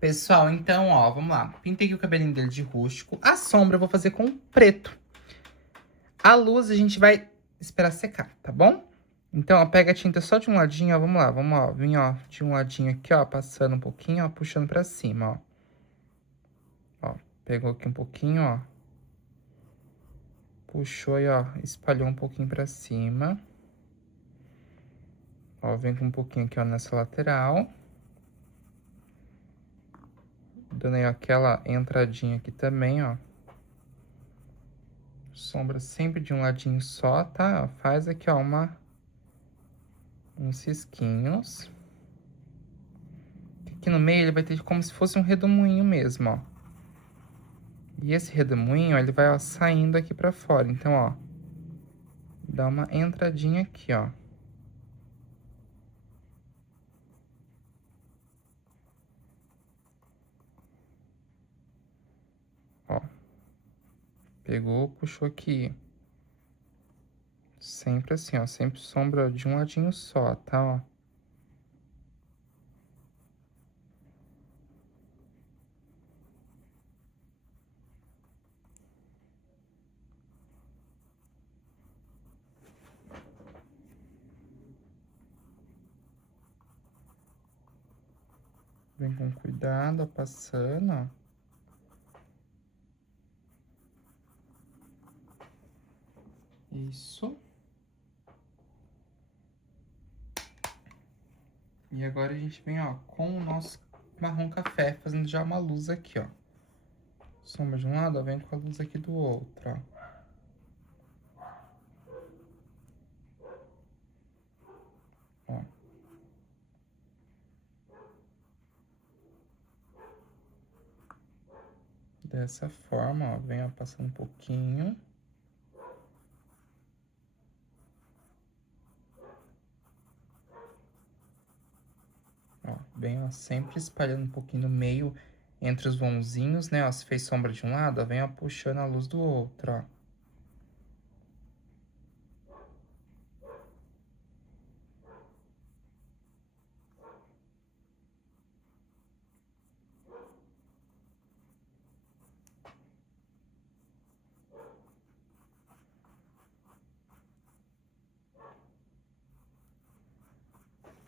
Pessoal, então, ó, vamos lá. Pintei aqui o cabelinho dele de rústico. A sombra eu vou fazer com preto. A luz a gente vai esperar secar, tá bom? Então, ó, pega a tinta só de um ladinho, ó. Vamos lá, vamos, ó. Vim, ó, de um ladinho aqui, ó, passando um pouquinho, ó, puxando pra cima, ó. Ó, pegou aqui um pouquinho, ó. Puxou aí, ó, espalhou um pouquinho pra cima. Ó, vem com um pouquinho aqui, ó, nessa lateral. Dando aí aquela entradinha aqui também, ó. Sombra sempre de um ladinho só, tá? Ó, faz aqui, ó, uns risquinhos. Aqui no meio ele vai ter como se fosse um redemoinho mesmo, ó. E esse redemoinho, ó, ele vai, ó, saindo aqui pra fora. Então, ó, dá uma entradinha aqui, ó. Ó. Pegou, puxou aqui. Sempre assim, ó. Sempre sombra de um ladinho só, tá, ó. Vem com cuidado, ó, passando, ó. Isso. E agora a gente vem, ó, com o nosso marrom café, fazendo já uma luz aqui, ó. Sombra de um lado, ó, vem com a luz aqui do outro, ó. Ó. Dessa forma, ó, vem, ó, passando um pouquinho. Ó, vem, ó, sempre espalhando um pouquinho no meio, entre os vãozinhos, né, ó. Se fez sombra de um lado, ó, vem, ó, puxando a luz do outro, ó.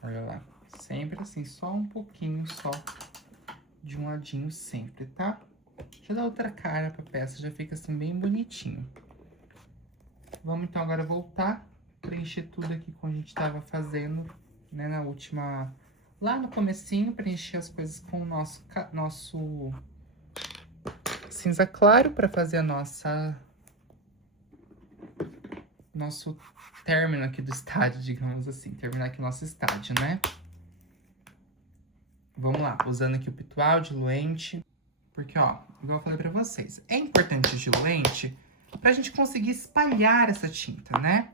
Olha lá, sempre assim, só um pouquinho só de um ladinho sempre, tá? Já dá outra cara pra peça, já fica assim bem bonitinho. Vamos então agora voltar, preencher tudo aqui como a gente tava fazendo, né, na última... Lá no comecinho, preencher as coisas com o nosso cinza claro pra fazer a nosso término aqui do estádio, digamos assim. Terminar aqui o nosso estádio, né? Vamos lá, usando aqui o pitual, diluente. Porque, ó, igual eu falei pra vocês, é importante o diluente pra gente conseguir espalhar essa tinta, né?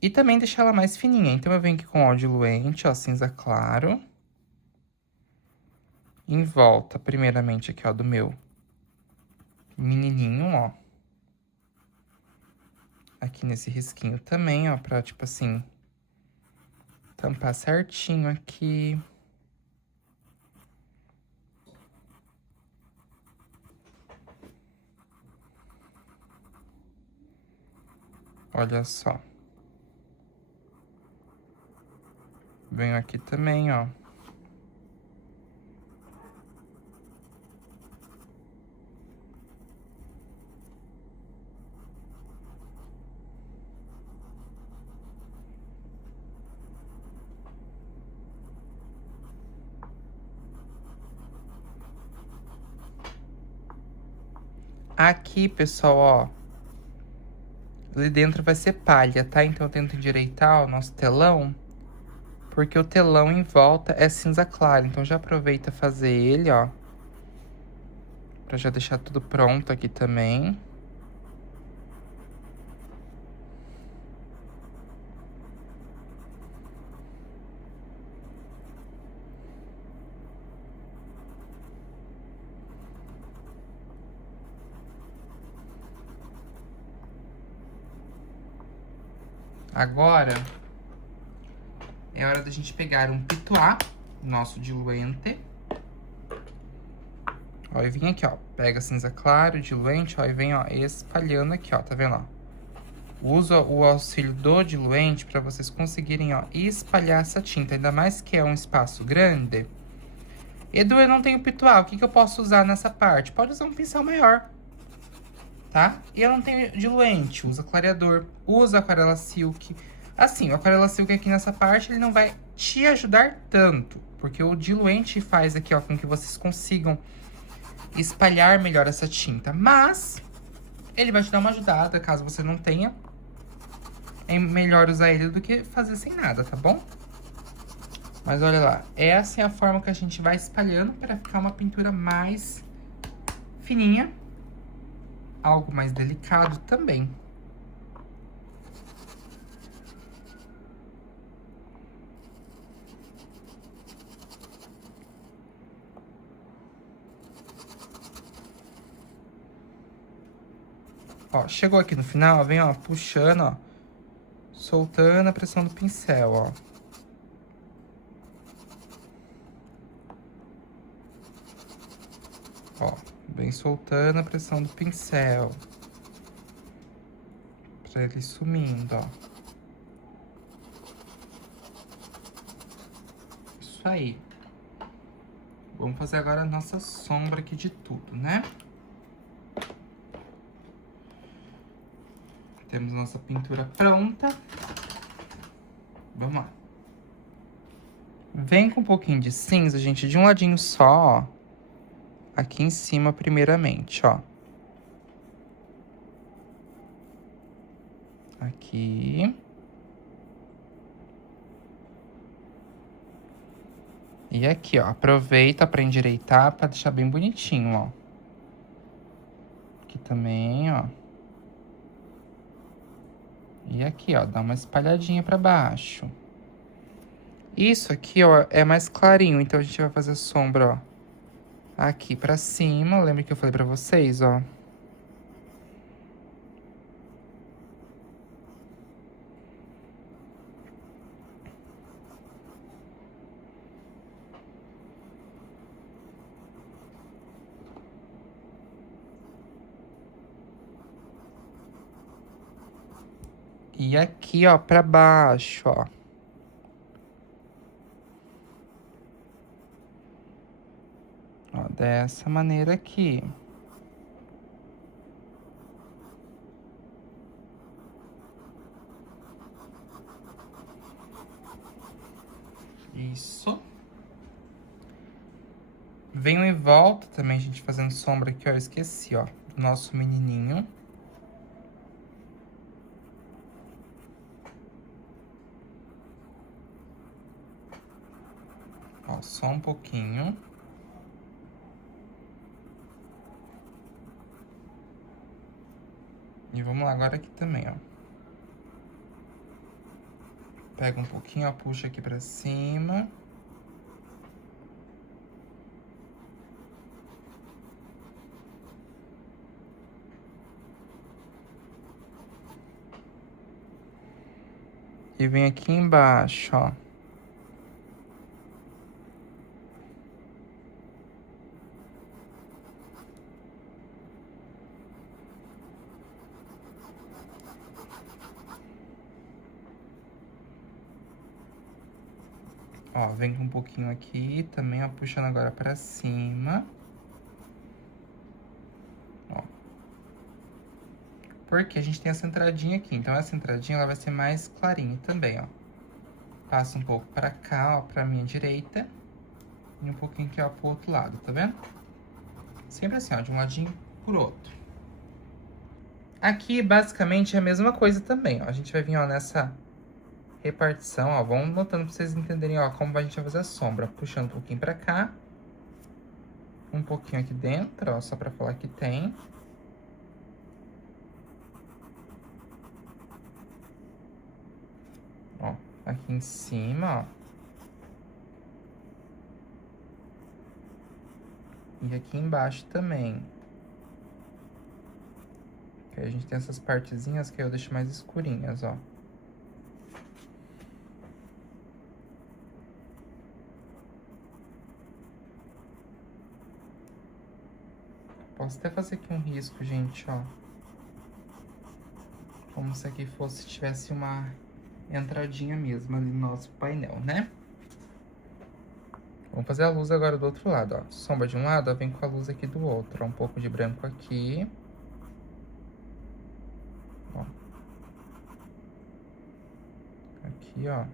E também deixar ela mais fininha. Então, eu venho aqui com o diluente, ó, cinza claro. Em volta, primeiramente, aqui, ó, do meu menininho, ó. Aqui nesse risquinho também, ó, pra, tipo assim, tampar certinho aqui. Olha só. Venho aqui também, ó. Aqui, pessoal, ó. Ali dentro vai ser palha, tá? Então, eu tento endireitar o nosso telão. Porque o telão em volta é cinza claro. Então, já aproveita fazer ele, ó. Pra já deixar tudo pronto aqui também. Agora, é hora da gente pegar um pituá, nosso diluente. Ó, e vem aqui, ó. Pega cinza claro, diluente, ó, e vem, ó, espalhando aqui, ó. Tá vendo, ó? Usa o auxílio do diluente pra vocês conseguirem, ó, espalhar essa tinta. Ainda mais que é um espaço grande. Edu, eu não tenho pituá, o que que eu posso usar nessa parte? Pode usar um pincel maior, tá? E eu não tenho diluente, usa clareador, usa aquarela silk. Assim, o aquarela silk aqui nessa parte, ele não vai te ajudar tanto, porque o diluente faz aqui, ó, com que vocês consigam espalhar melhor essa tinta. Mas, ele vai te dar uma ajudada, caso você não tenha. É melhor usar ele do que fazer sem nada, tá bom? Mas olha lá, essa é a forma que a gente vai espalhando para ficar uma pintura mais fininha. Algo mais delicado também. Ó, chegou aqui no final, ó, vem, ó, puxando, ó. Soltando a pressão do pincel, ó. Ó, vem soltando a pressão do pincel. Pra ele sumindo, ó. Isso aí. Vamos fazer agora a nossa sombra aqui de tudo, né? Temos nossa pintura pronta. Vamos lá. Vem com um pouquinho de cinza, gente, de um ladinho só, ó. Aqui em cima, primeiramente, ó. Aqui. E aqui, ó. Aproveita pra endireitar, pra deixar bem bonitinho, ó. Aqui também, ó. E aqui, ó. Dá uma espalhadinha pra baixo. Isso aqui, ó, é mais clarinho. Então, a gente vai fazer a sombra, ó. Aqui pra cima. Lembra que eu falei pra vocês, ó. E aqui, ó, pra baixo, ó. Ó, dessa maneira aqui. Isso. Venho em volta também, gente, fazendo sombra aqui, ó. Eu esqueci, ó, do nosso menininho. Ó, só um pouquinho. E vamos lá agora aqui também, ó. Pega um pouquinho, ó, puxa aqui pra cima. E vem aqui embaixo, ó. Ó, vem com um pouquinho aqui, também, ó, puxando agora pra cima. Ó. Porque a gente tem essa entradinha aqui, então essa entradinha, ela vai ser mais clarinha também, ó. Passa um pouco pra cá, ó, pra minha direita. E um pouquinho aqui, ó, pro outro lado, tá vendo? Sempre assim, ó, de um ladinho pro outro. Aqui, basicamente, é a mesma coisa também, ó. A gente vai vir, ó, nessa repartição, ó. Vamos botando pra vocês entenderem, ó, como a gente vai fazer a sombra. Puxando um pouquinho pra cá. Um pouquinho aqui dentro, ó, só pra falar que tem. Ó, aqui em cima, ó. E aqui embaixo também. Que aí a gente tem essas partezinhas que eu deixo mais escurinhas, ó. Posso até fazer aqui um risco, gente, ó. Como se aqui fosse, tivesse uma entradinha mesmo ali no nosso painel, né? Vamos fazer a luz agora do outro lado, ó. Sombra de um lado, ó, vem com a luz aqui do outro. Ó, um pouco de branco aqui. Ó. Aqui, ó.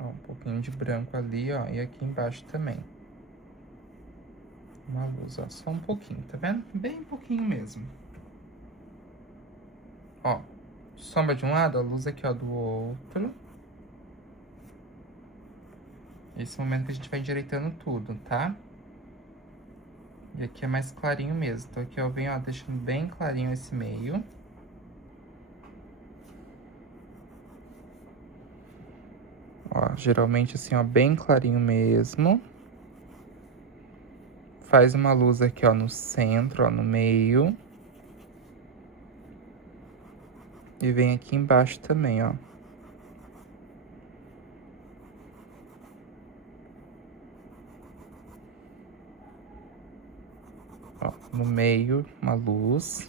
Ó, um pouquinho de branco ali, ó. E aqui embaixo também. Uma luz, ó. Só um pouquinho, tá vendo? Bem pouquinho mesmo. Ó. Sombra de um lado, a luz aqui, ó, do outro. Esse momento que a gente vai endireitando tudo, tá? E aqui é mais clarinho mesmo. Então aqui eu venho, ó, deixando bem clarinho esse meio. Ó, geralmente assim, ó, bem clarinho mesmo. Faz uma luz aqui, ó, no centro, ó, no meio. E vem aqui embaixo também, ó. Ó, no meio, uma luz.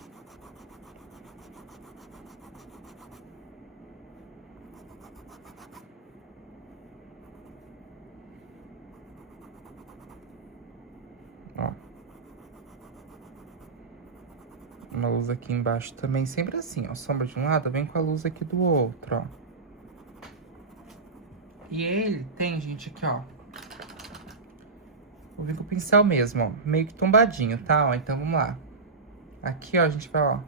luz aqui embaixo também, sempre assim, ó. Sombra de um lado, vem com a luz aqui do outro, ó. E ele tem, gente, aqui, ó. Vou vir com o pincel mesmo, ó. Meio que tombadinho, tá? Ó, então, vamos lá. Aqui, ó, a gente vai, ó,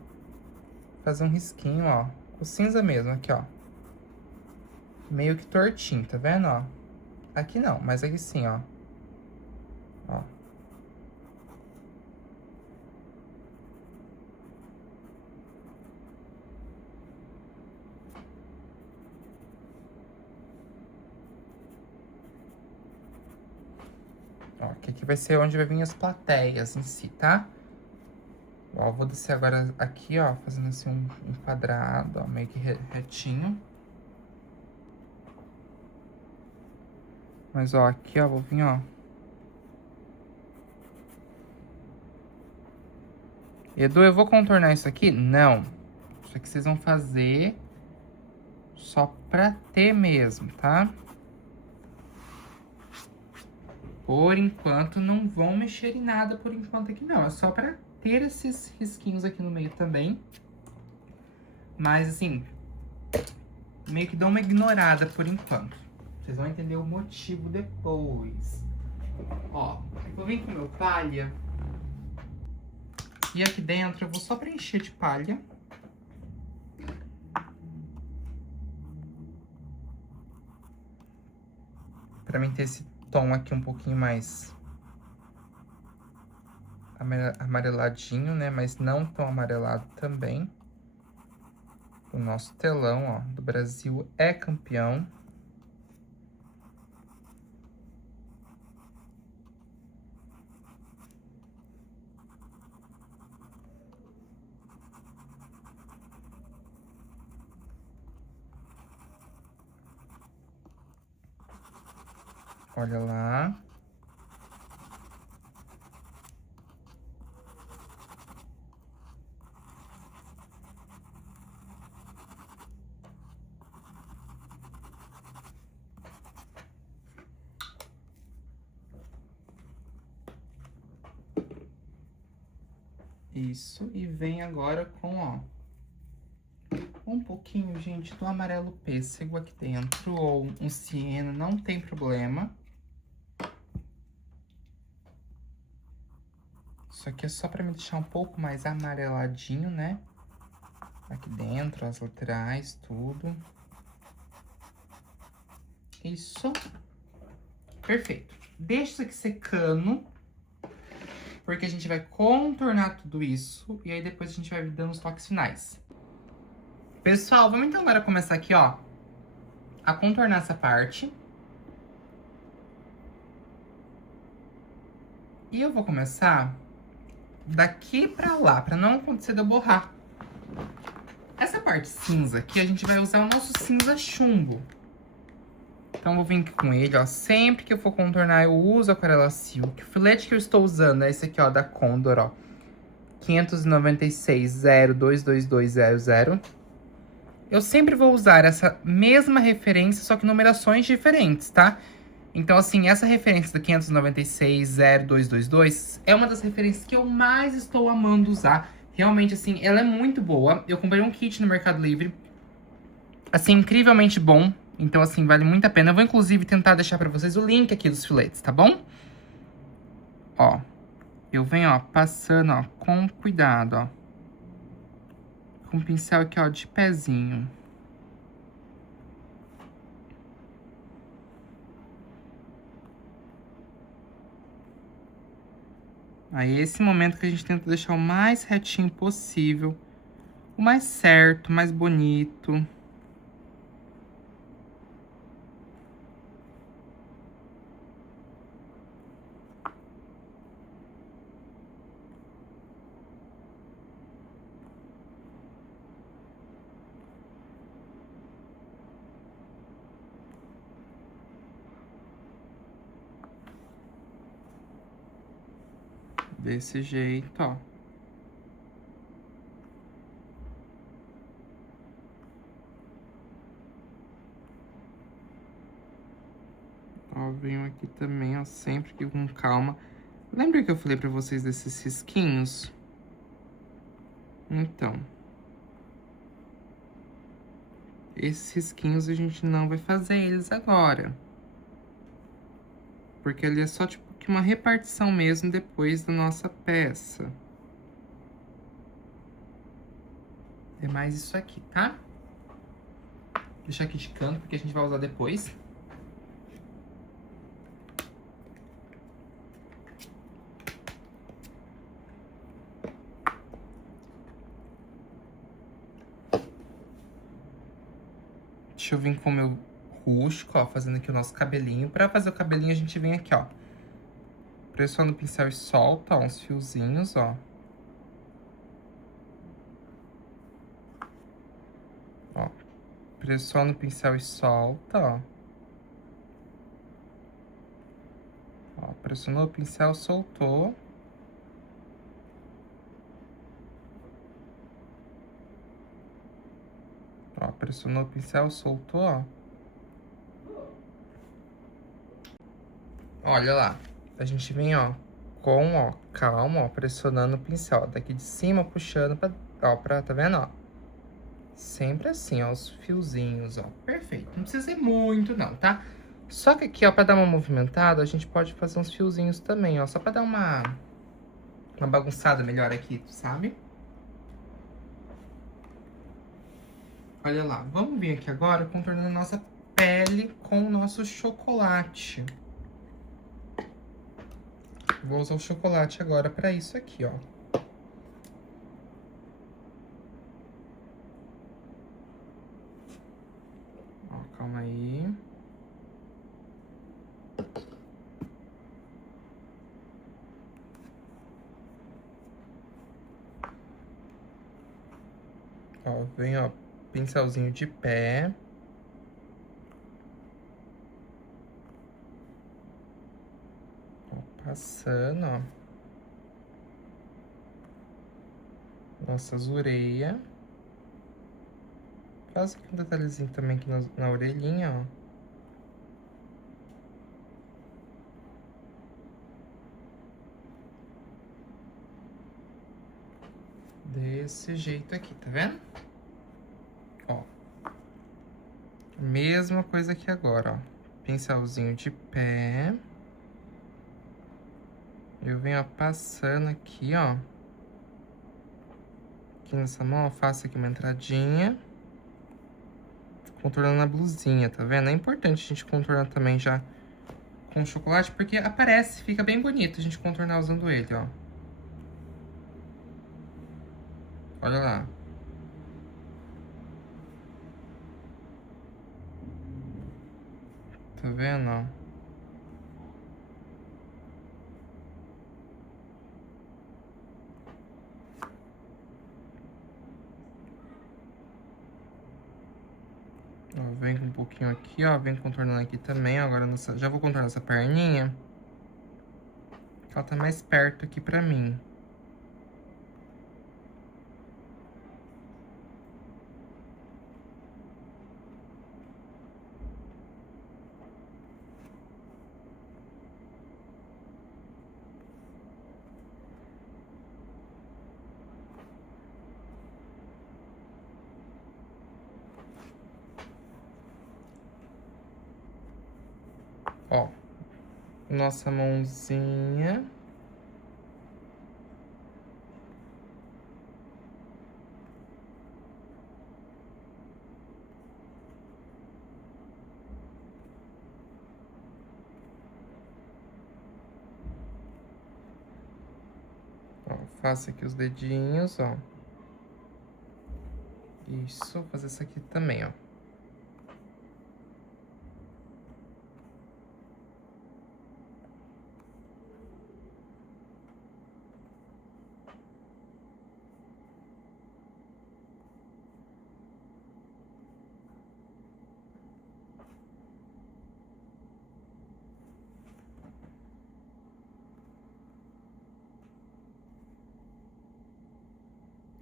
fazer um risquinho, ó. Com cinza mesmo, aqui, ó. Meio que tortinho, tá vendo, ó? Aqui não, mas aqui sim, ó. Ó. Ó, que aqui vai ser onde vai vir as plateias em si, tá? Ó, vou descer agora aqui, ó, fazendo assim um quadrado, ó, meio que retinho. Mas, ó, aqui, ó, vou vir, ó. Edu, eu vou contornar isso aqui? Não. Isso aqui vocês vão fazer só pra ter mesmo, tá? Por enquanto, não vão mexer em nada por enquanto aqui, não. É só pra ter esses risquinhos aqui no meio também. Mas, assim, meio que dou uma ignorada por enquanto. Vocês vão entender o motivo depois. Ó, eu vou vir com o meu palha. E aqui dentro eu vou só preencher de palha. Pra mim ter esse tom aqui um pouquinho mais amareladinho, né? Mas não tão amarelado também. O nosso telão, ó, do Brasil é campeão. Olha lá. Isso, e vem agora com, ó, um pouquinho, gente, do amarelo pêssego aqui dentro, ou um siena, não tem problema. Isso aqui é só pra me deixar um pouco mais amareladinho, né? Aqui dentro, as laterais, tudo. Isso. Perfeito. Deixa isso aqui secando, porque a gente vai contornar tudo isso, e aí depois a gente vai dando os toques finais. Pessoal, vamos então agora começar aqui, ó, a contornar essa parte. E eu vou começar daqui pra lá, pra não acontecer de eu borrar. Essa parte cinza aqui, a gente vai usar o nosso cinza chumbo. Então, eu vou vir aqui com ele, ó. Sempre que eu for contornar, eu uso aquarela silk. O filete que eu estou usando é esse aqui, ó, da Condor, ó. 596-022200. Eu sempre vou usar essa mesma referência, só que numerações diferentes, tá? Então, assim, essa referência do 596-0222 é uma das referências que eu mais estou amando usar. Realmente, assim, ela é muito boa. Eu comprei um kit no Mercado Livre. Assim, incrivelmente bom. Então, assim, vale muito a pena. Eu vou, inclusive, tentar deixar pra vocês o link aqui dos filetes, tá bom? Ó, eu venho, ó, passando, ó, com cuidado, ó. Com o pincel aqui, ó, de pezinho. Aí, esse momento que a gente tenta deixar o mais retinho possível. O mais certo, mais bonito. Desse jeito, ó. Ó, venho aqui também, ó, sempre que com calma. Lembra que eu falei pra vocês desses risquinhos? Então, esses risquinhos a gente não vai fazer eles agora. Porque ali é só, tipo, que uma repartição mesmo depois da nossa peça. É mais isso aqui, tá? Deixar aqui de canto, porque a gente vai usar depois. Deixa eu vir com o meu rústico, ó, fazendo aqui o nosso cabelinho. Pra fazer o cabelinho, a gente vem aqui, ó. Pressiona o pincel e solta, ó, uns fiozinhos, ó. Ó. Pressiona o pincel e solta, ó. Ó, pressionou o pincel, soltou. Ó, pressionou o pincel, soltou, ó. Olha lá. A gente vem, ó, com, ó, calma, ó, pressionando o pincel. Ó, daqui de cima, puxando pra, ó, tá vendo, ó? Sempre assim, ó, os fiozinhos, ó. Perfeito. Não precisa ser muito, não, tá? Só que aqui, ó, pra dar uma movimentada, a gente pode fazer uns fiozinhos também, ó. Só pra dar uma bagunçada melhor aqui, sabe? Olha lá. Vamos vir aqui agora contornando a nossa pele com o nosso chocolate. Vou usar o chocolate agora pra isso aqui, ó. Ó, calma aí. Ó, vem, ó, pincelzinho de pé. Ó, passando, ó. Nossas orelhas. Faz aqui um detalhezinho também aqui na orelhinha, ó. Desse jeito aqui, tá vendo? Ó. Mesma coisa aqui agora, ó. Pincelzinho de pé. Eu venho, ó, passando aqui, ó. Aqui nessa mão, ó, faço aqui uma entradinha. Contornando a blusinha, tá vendo? É importante a gente contornar também já com chocolate, porque aparece, fica bem bonito a gente contornar usando ele, ó. Olha lá. Tá vendo, ó? Ó, vem com um pouquinho aqui, ó. Vem contornando aqui também. Agora, já vou contornar essa perninha. Ela tá mais perto aqui pra mim. Ó. Nossa mãozinha. Ó, faço aqui os dedinhos, ó. Isso, vou fazer isso aqui também, ó.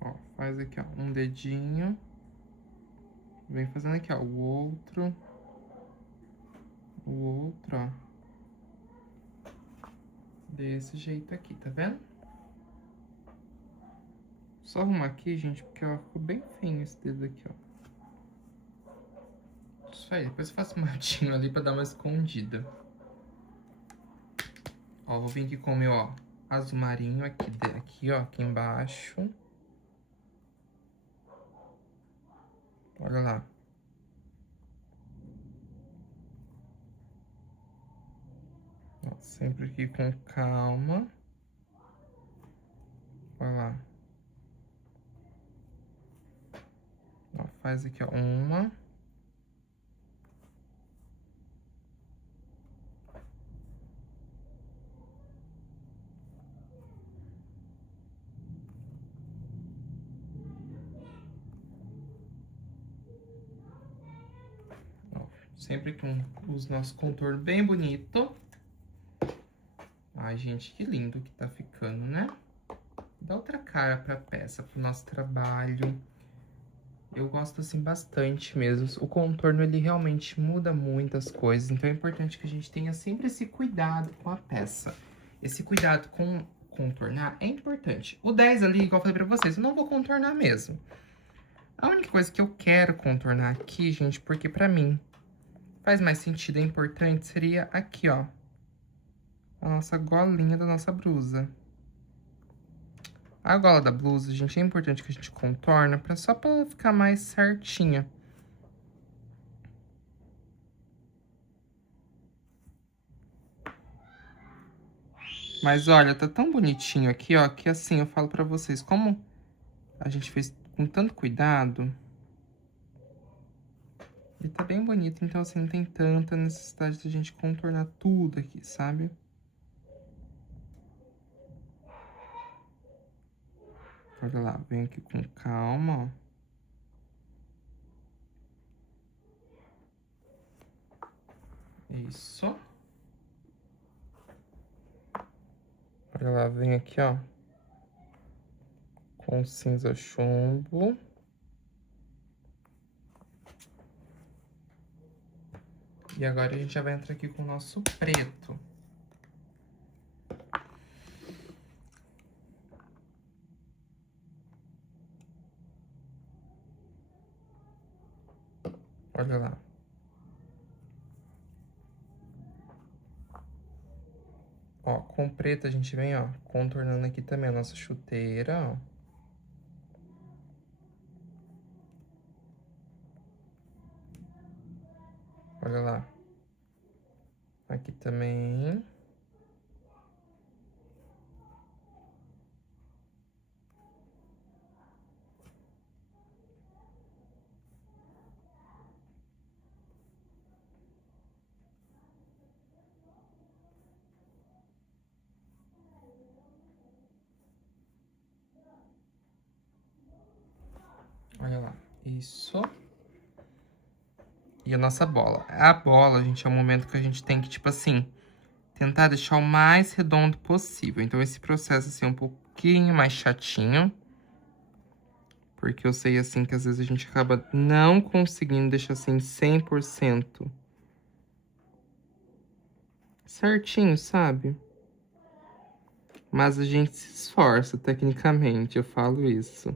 Ó, faz aqui, ó, um dedinho. Vem fazendo aqui, ó, o outro. O outro, ó. Desse jeito aqui, tá vendo? Só arrumar aqui, gente, porque ó, ficou bem feio esse dedo aqui, ó. Isso aí, depois eu faço um matinho ali pra dar uma escondida. Ó, vou vir aqui com o meu, ó, azul marinho aqui, ó, aqui embaixo. Olha lá. Ó, sempre aqui com calma. Olha lá. Ó, faz aqui, ó, uma. Ó, sempre com os nossos contornos bem bonito. Ai, gente, que lindo que tá ficando, né? Dá outra cara pra peça, pro nosso trabalho. Eu gosto, assim, bastante mesmo. O contorno, ele realmente muda muitas coisas. Então, é importante que a gente tenha sempre esse cuidado com a peça. Esse cuidado com contornar é importante. O 10 ali, igual eu falei pra vocês, eu não vou contornar mesmo. A única coisa que eu quero contornar aqui, gente, porque pra mim faz mais sentido, é importante, seria aqui, ó. A nossa golinha da nossa blusa. A gola da blusa, gente, é importante que a gente contorna só pra ela ficar mais certinha. Mas olha, tá tão bonitinho aqui, ó, que assim, eu falo pra vocês, como a gente fez com tanto cuidado, ele tá bem bonito, então assim, não tem tanta necessidade de a gente contornar tudo aqui, sabe? Olha lá, vem aqui com calma, ó. Isso. Olha lá, vem aqui, ó. Com cinza chumbo. E agora a gente já vai entrar aqui com o nosso preto. Olha lá. Ó, com preto a gente vem, ó, contornando aqui também a nossa chuteira, ó. Olha lá. Aqui também. Olha lá. Isso. E a nossa bola. A bola, gente, é o momento que a gente tem que, tipo assim, tentar deixar o mais redondo possível. Então, esse processo, assim, é um pouquinho mais chatinho. Porque eu sei, assim, que às vezes a gente acaba não conseguindo deixar, assim, 100% certinho, sabe? Mas a gente se esforça, tecnicamente, eu falo isso.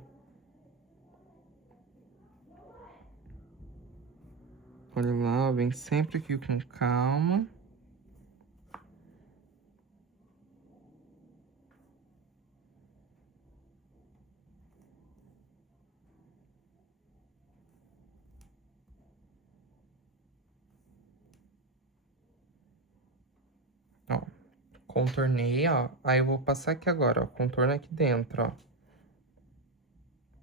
Olha lá, ó, vem sempre aqui com calma. Ó, contornei, ó. Aí eu vou passar aqui agora, ó, contorno aqui dentro, ó.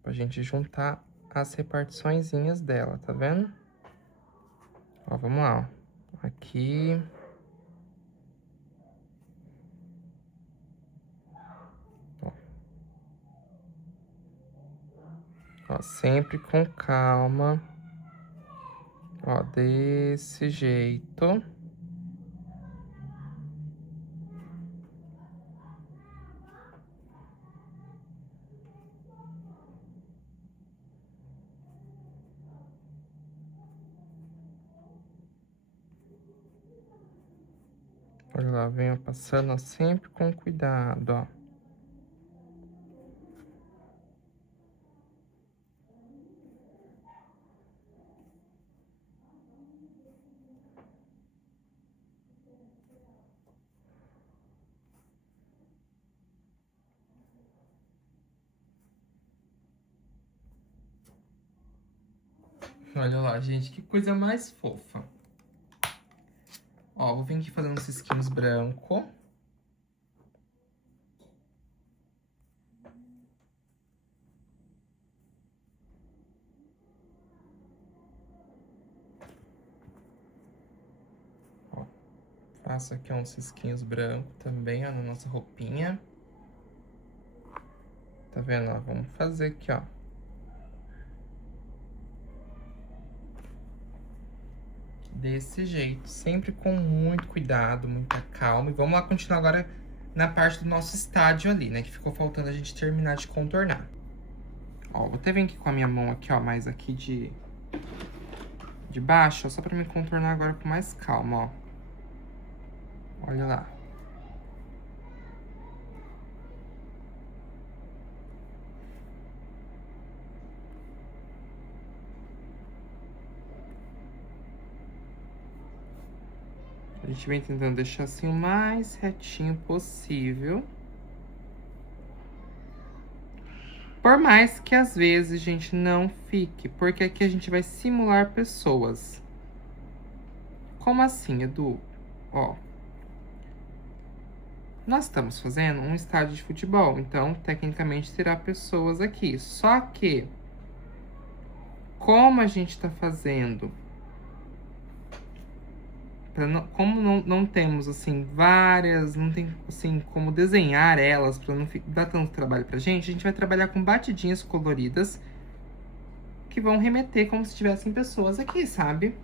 Pra gente juntar as repartiçõezinhas dela, tá vendo? Ó, vamos lá, ó. Aqui. Ó. Ó, sempre com calma. Ó, desse jeito. Olha lá, venho passando, ó, sempre com cuidado, ó. Olha lá, gente, que coisa mais fofa. Ó, vou vir aqui fazendo uns risquinhos branco. Ó, faço aqui uns risquinhos branco também, ó, na nossa roupinha. Tá vendo, ó? Vamos fazer aqui, ó. Desse jeito, sempre com muito cuidado, muita calma. E vamos lá continuar agora na parte do nosso estádio ali, né? Que ficou faltando a gente terminar de contornar. Ó, vou até vir aqui com a minha mão aqui, ó, mais aqui de baixo, ó, só pra me contornar agora com mais calma, ó. Olha lá. A gente vem tentando deixar assim o mais retinho possível. Por mais que às vezes a gente não fique, porque aqui a gente vai simular pessoas. Como assim, Edu? Ó. Nós estamos fazendo um estádio de futebol, então tecnicamente terá pessoas aqui. Só que, como a gente tá fazendo, como não temos assim várias, não tem assim como desenhar elas para não dar tanto trabalho pra gente, a gente vai trabalhar com batidinhas coloridas que vão remeter como se tivessem pessoas aqui, sabe?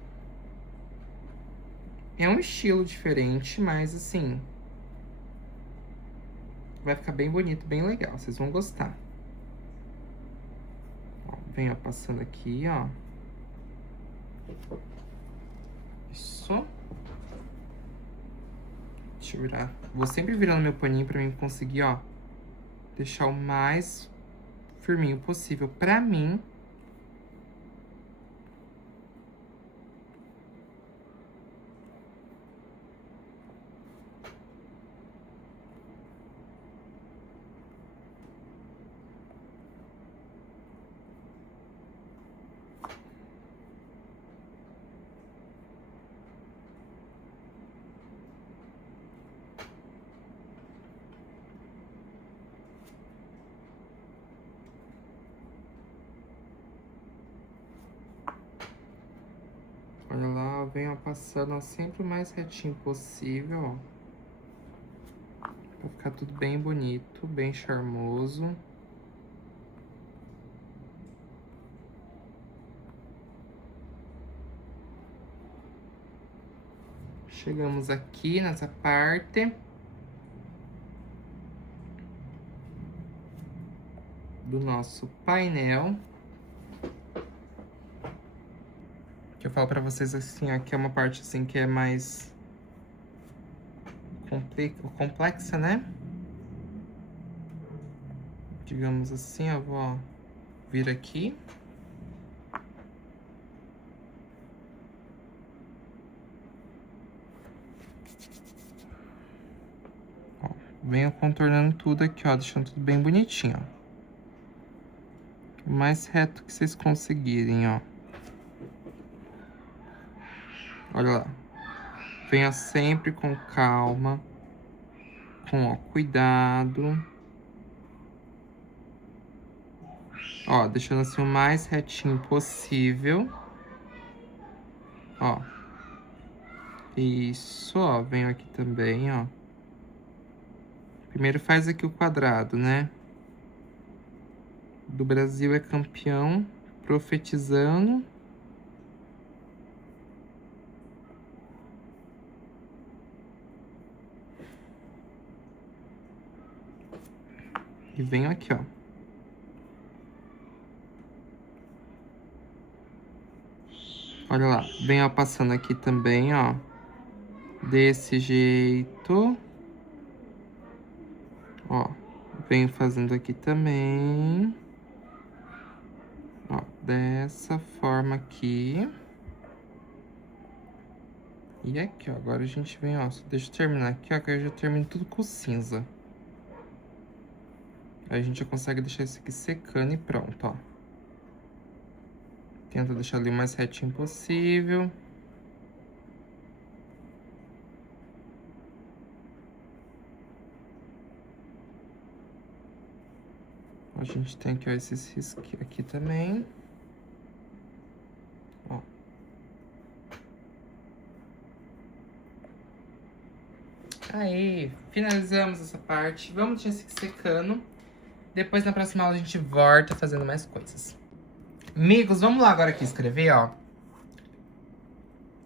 É um estilo diferente, mas assim, vai ficar bem bonito, bem legal, vocês vão gostar. Ó, venho passando aqui, ó. Isso. Deixa eu virar. Vou sempre virando meu paninho pra mim conseguir, ó, deixar o mais firminho possível pra mim. Olha lá, venho passando ó, sempre o mais retinho possível, ó. Pra ficar tudo bem bonito, bem charmoso. Chegamos aqui nessa parte do nosso painel. Que eu falo pra vocês assim, aqui é uma parte assim que é mais complexa, né? Digamos assim, eu vou vir aqui. Ó, venho contornando tudo aqui, ó, deixando tudo bem bonitinho, ó. O mais reto que vocês conseguirem, ó. Olha lá. Venha sempre com calma, com ó, cuidado. Ó, deixando assim o mais retinho possível. Ó. Isso, ó. Venho aqui também, ó. Primeiro faz aqui o quadrado, né? Do Brasil é campeão, profetizando. E venho aqui, ó. Olha lá, venho ó, passando aqui também, ó. Desse jeito. Ó, venho fazendo aqui também. Ó, dessa forma aqui. E aqui, ó, agora a gente vem, ó, deixa eu terminar aqui, ó, que eu já termino tudo com cinza. Aí a gente já consegue deixar isso aqui secando e pronto, ó. Tenta deixar ali o mais retinho possível. A gente tem aqui, ó, esses risquinhos aqui também. Ó. Aí, finalizamos essa parte. Vamos deixar isso aqui secando. Depois, na próxima aula, a gente volta fazendo mais coisas. Amigos, vamos lá agora aqui escrever, ó.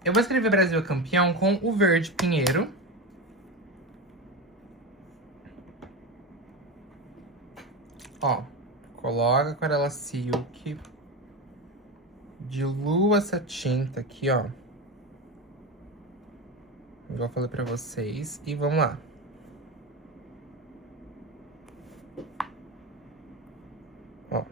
Eu vou escrever Brasil é campeão com o verde pinheiro. Ó, coloca aquarela silk. Dilua essa tinta aqui, ó. Igual eu falei pra vocês. E vamos lá. Ó.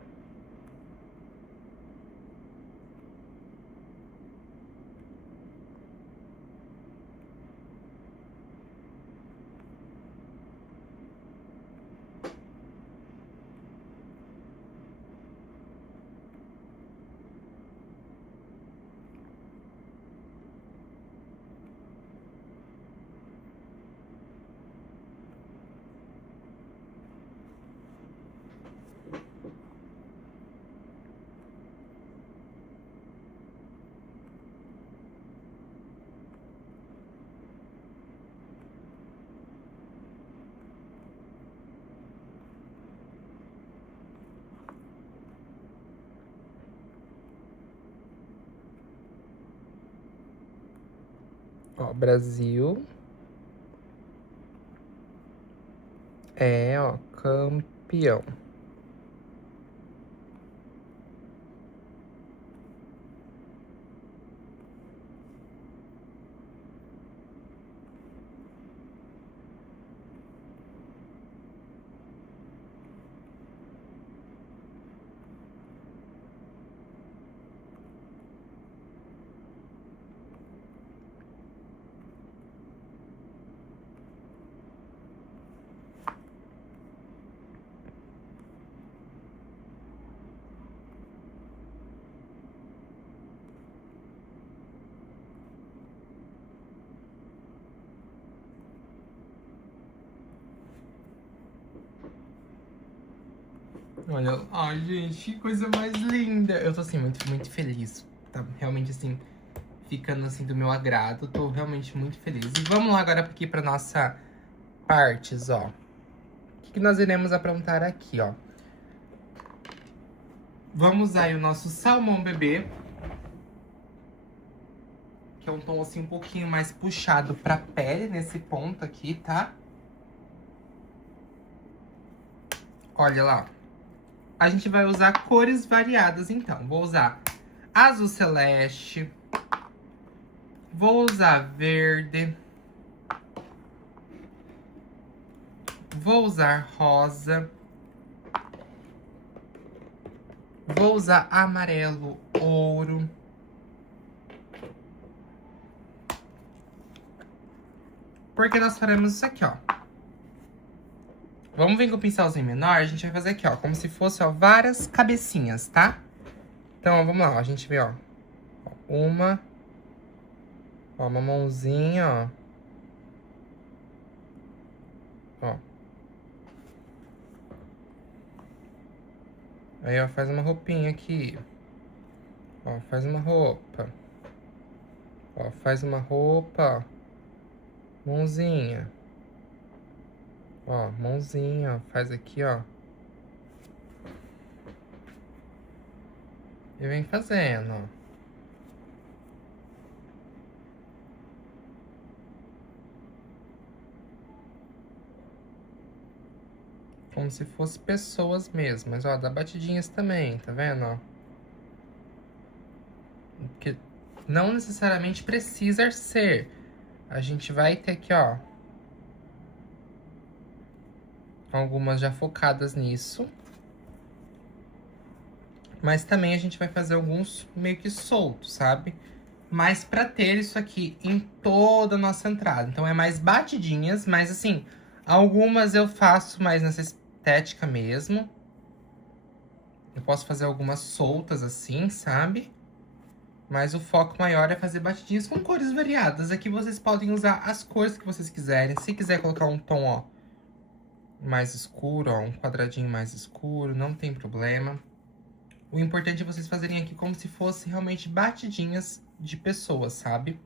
Ó, Brasil é, ó, campeão. Olha, ai, gente, que coisa mais linda. Eu tô, assim, muito feliz. Tá realmente, assim, ficando, assim, do meu agrado. Tô realmente muito feliz. E vamos lá agora aqui pra nossa partes, ó. O que nós iremos aprontar aqui, ó? Vamos usar aí o nosso salmão bebê. Que é um tom, assim, um pouquinho mais puxado pra pele nesse ponto aqui, tá? Olha lá. A gente vai usar cores variadas, então. Vou usar azul celeste. Vou usar verde. Vou usar rosa. Vou usar amarelo ouro. Porque nós faremos isso aqui, ó. Vamos vir com o pincelzinho menor, a gente vai fazer aqui, ó. Como se fosse, ó, várias cabecinhas, tá? Então, ó, vamos lá, ó. A gente vê, ó. Uma mãozinha, ó. Ó. Aí, ó, faz uma roupinha aqui. Ó, faz uma roupa. Ó, faz uma roupa, ó. Mãozinha. Ó, mãozinha, ó. Faz aqui, ó. E vem fazendo, ó. Como se fosse pessoas mesmo. Mas, ó, dá batidinhas também, tá vendo, ó? Porque não necessariamente precisa ser. A gente vai ter aqui, ó. Algumas já focadas nisso. Mas também a gente vai fazer alguns meio que soltos, sabe? Mas pra ter isso aqui em toda a nossa entrada. Então é mais batidinhas, mas assim, algumas eu faço mais nessa estética mesmo. Eu posso fazer algumas soltas assim, sabe? Mas o foco maior é fazer batidinhas com cores variadas. Aqui vocês podem usar as cores que vocês quiserem. Se quiser colocar um tom, ó, mais escuro, ó, um quadradinho mais escuro, não tem problema. O importante é vocês fazerem aqui como se fosse realmente batidinhas de pessoas, sabe?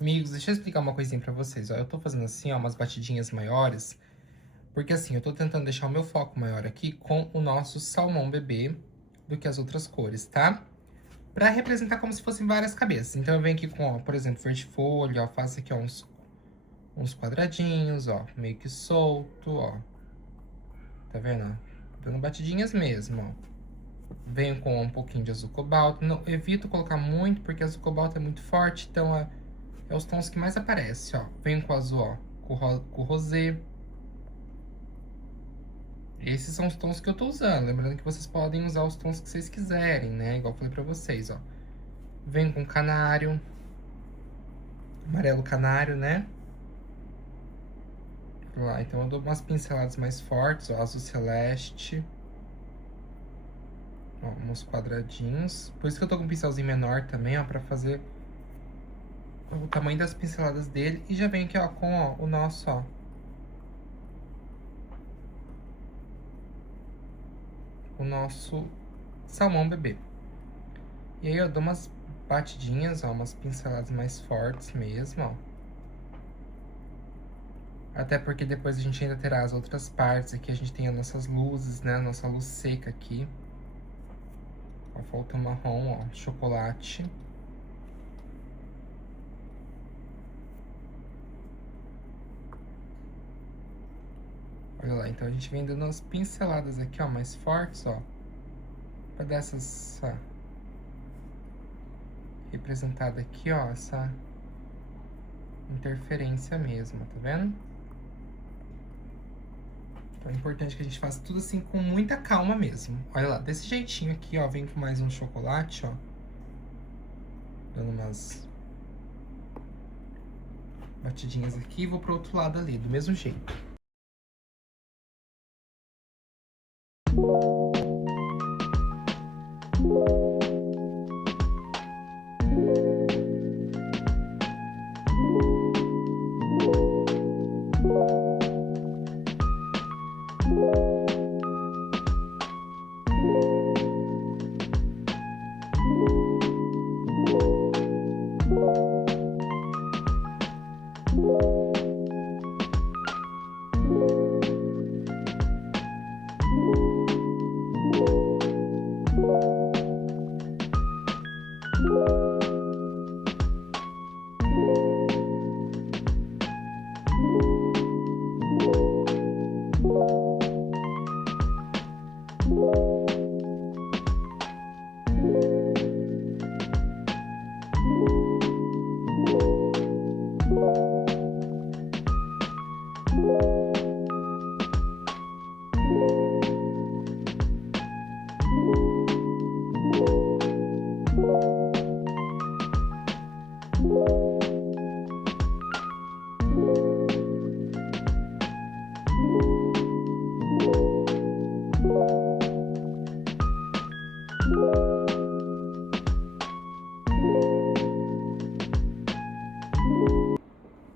Amigos, deixa eu explicar uma coisinha pra vocês, ó. Eu tô fazendo assim, ó, umas batidinhas maiores, porque assim, eu tô tentando deixar o meu foco maior aqui com o nosso salmão bebê do que as outras cores, tá? Pra representar como se fossem várias cabeças. Então eu venho aqui com, ó, por exemplo, verde folha, ó, faço aqui, ó, uns quadradinhos, ó, meio que solto, ó. Tá vendo, ó? Dando batidinhas mesmo, ó. Venho com um pouquinho de azul cobalto. Não, evito colocar muito, porque azul cobalto é muito forte, então é os tons que mais aparecem, ó. Venho com azul, ó, com rosé. Esses são os tons que eu tô usando. Lembrando que vocês podem usar os tons que vocês quiserem, né? Igual eu falei pra vocês, ó. Venho com canário. Amarelo canário, né? Lá, então eu dou umas pinceladas mais fortes, ó. Azul celeste. Ó, uns quadradinhos. Por isso que eu tô com um pincelzinho menor também, ó. Pra fazer o tamanho das pinceladas dele. E já vem aqui, ó, com ó, o nosso, ó. O nosso salmão bebê. E aí eu dou umas batidinhas, ó, umas pinceladas mais fortes mesmo, ó. Até porque depois a gente ainda terá as outras partes. Aqui a gente tem as nossas luzes, né? A nossa luz seca aqui. Ó, falta marrom, ó, chocolate. Olha lá, então a gente vem dando umas pinceladas aqui, ó, mais fortes, ó. Pra dar essa representada aqui, ó, essa interferência mesmo, tá vendo? Então é importante que a gente faça tudo assim com muita calma mesmo. Olha lá, desse jeitinho aqui, ó, vem com mais um chocolate, ó. Dando umas batidinhas aqui e vou pro outro lado ali, do mesmo jeito.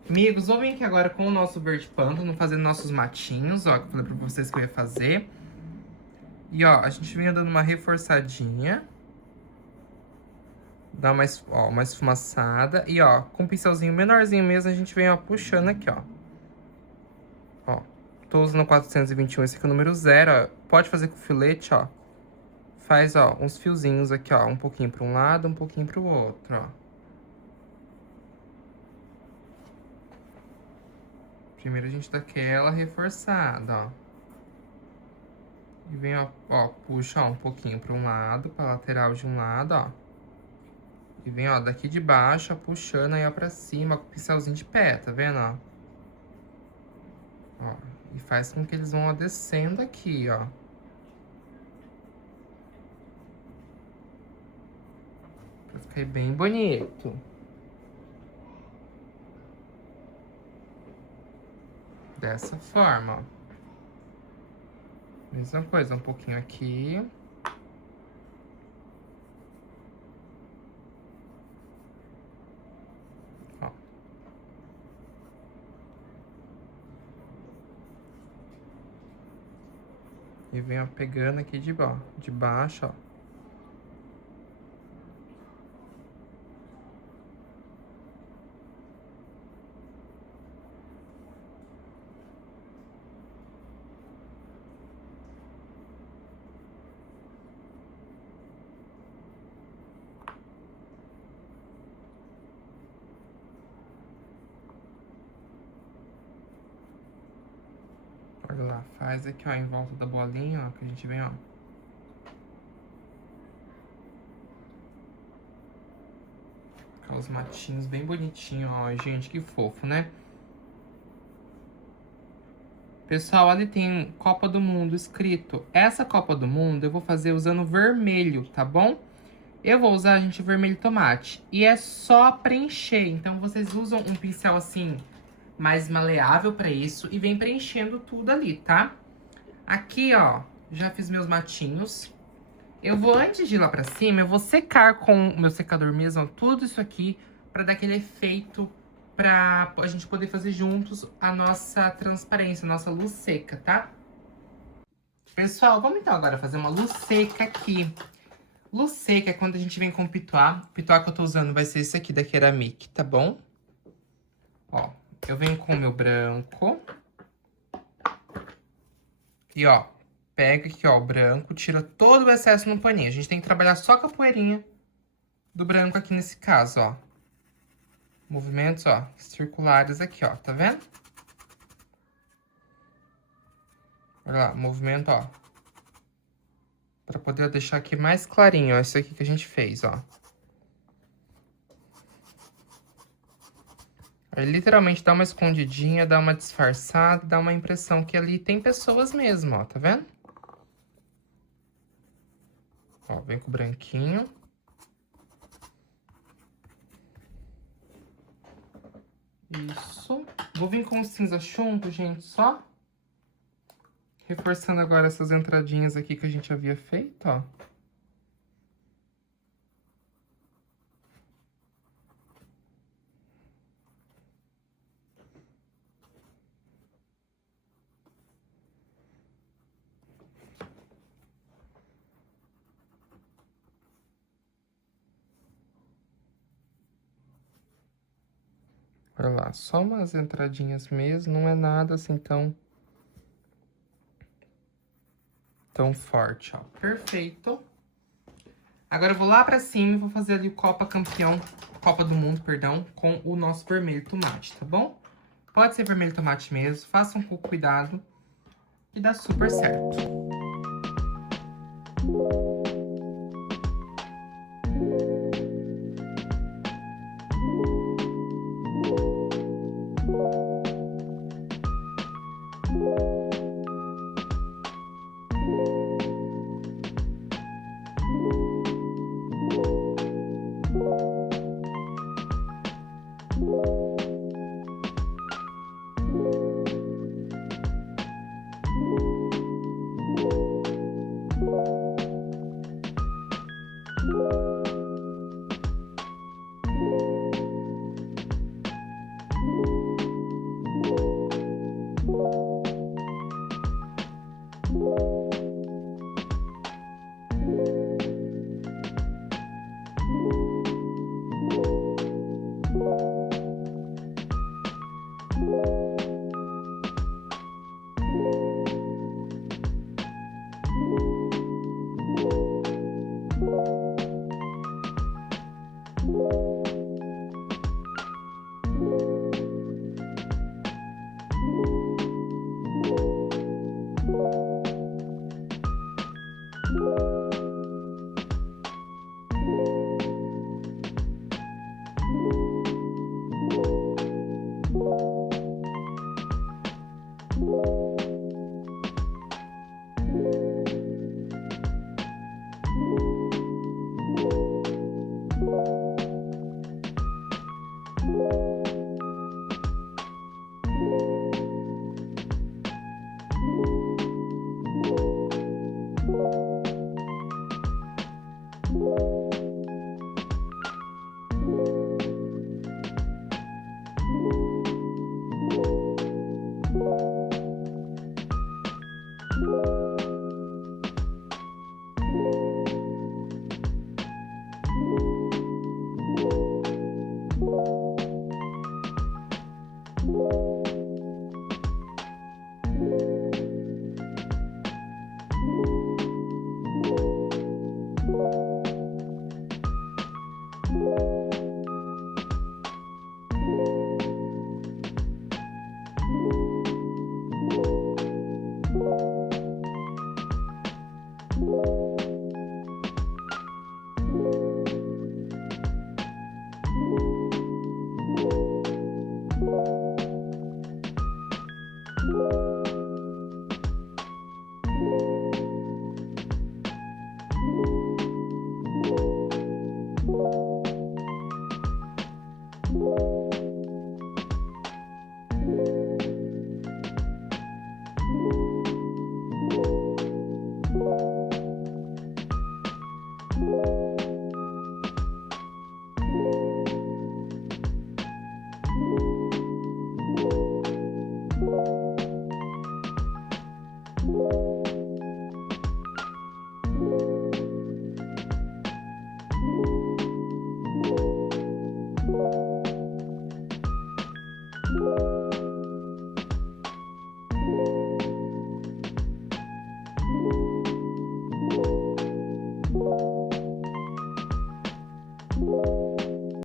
Amigos, vou vir aqui agora com o nosso verde pântano, fazendo nossos matinhos, ó, que eu falei pra vocês que eu ia fazer. E, ó, a gente vinha dando uma reforçadinha. Dá uma esfumaçada. E, ó, com um pincelzinho menorzinho mesmo, a gente vem, ó, puxando aqui, ó. Ó, tô usando o 421, esse aqui é o número 0, ó. Pode fazer com filete, ó. Faz, ó, uns fiozinhos aqui, ó, um pouquinho pra um lado, um pouquinho pro outro, ó. Primeiro a gente dá aquela reforçada, ó. E vem, ó, puxa, ó, um pouquinho para um lado, pra lateral de um lado, ó. E vem, ó, daqui de baixo, ó, puxando aí, ó, pra cima, com o pincelzinho de pé, tá vendo, ó? Ó, e faz com que eles vão, ó, descendo aqui, ó. Pra ficar bem bonito. Dessa forma, ó. Mesma coisa, um pouquinho aqui. Ó. E vem, ó, pegando aqui de baixo, ó. Olha lá, faz aqui, ó, em volta da bolinha, ó, que a gente vem, ó. Com os matinhos bem bonitinhos, ó, gente, que fofo, né? Pessoal, ali tem Copa do Mundo escrito. Essa Copa do Mundo eu vou fazer usando vermelho, tá bom? Eu vou usar, gente, vermelho tomate. E é só preencher. Então, vocês usam um pincel, assim, mais maleável pra isso. E vem preenchendo tudo ali, tá? Aqui, ó, já fiz meus matinhos. Eu vou, antes de ir lá pra cima, eu vou secar com o meu secador mesmo, ó, tudo isso aqui. Pra dar aquele efeito, pra a gente poder fazer juntos a nossa transparência, a nossa luz seca, tá? Pessoal, vamos então agora fazer uma luz seca aqui. Luz seca é quando a gente vem com o pituá. O pituá que eu tô usando vai ser esse aqui da Keramic, tá bom? Ó, eu venho com o meu branco. E, ó, pega aqui, ó, o branco, tira todo o excesso no paninho. A gente tem que trabalhar só com a poeirinha do branco aqui nesse caso, ó. Movimentos, ó, circulares aqui, ó, tá vendo? Olha lá, movimento, ó. Pra poder deixar aqui mais clarinho, ó, isso aqui que a gente fez, ó. Aí, literalmente, dá uma escondidinha, dá uma disfarçada, dá uma impressão que ali tem pessoas mesmo, ó, tá vendo? Ó, vem com o branquinho. Isso. Vou vir com o cinza chumbo, gente, só. Reforçando agora essas entradinhas aqui que a gente havia feito, ó. Olha lá, só umas entradinhas mesmo, não é nada assim tão forte, ó. Perfeito. Agora eu vou lá pra cima e vou fazer ali o Copa do Mundo, perdão, com o nosso vermelho tomate, tá bom? Pode ser vermelho tomate mesmo, façam com cuidado e dá super certo.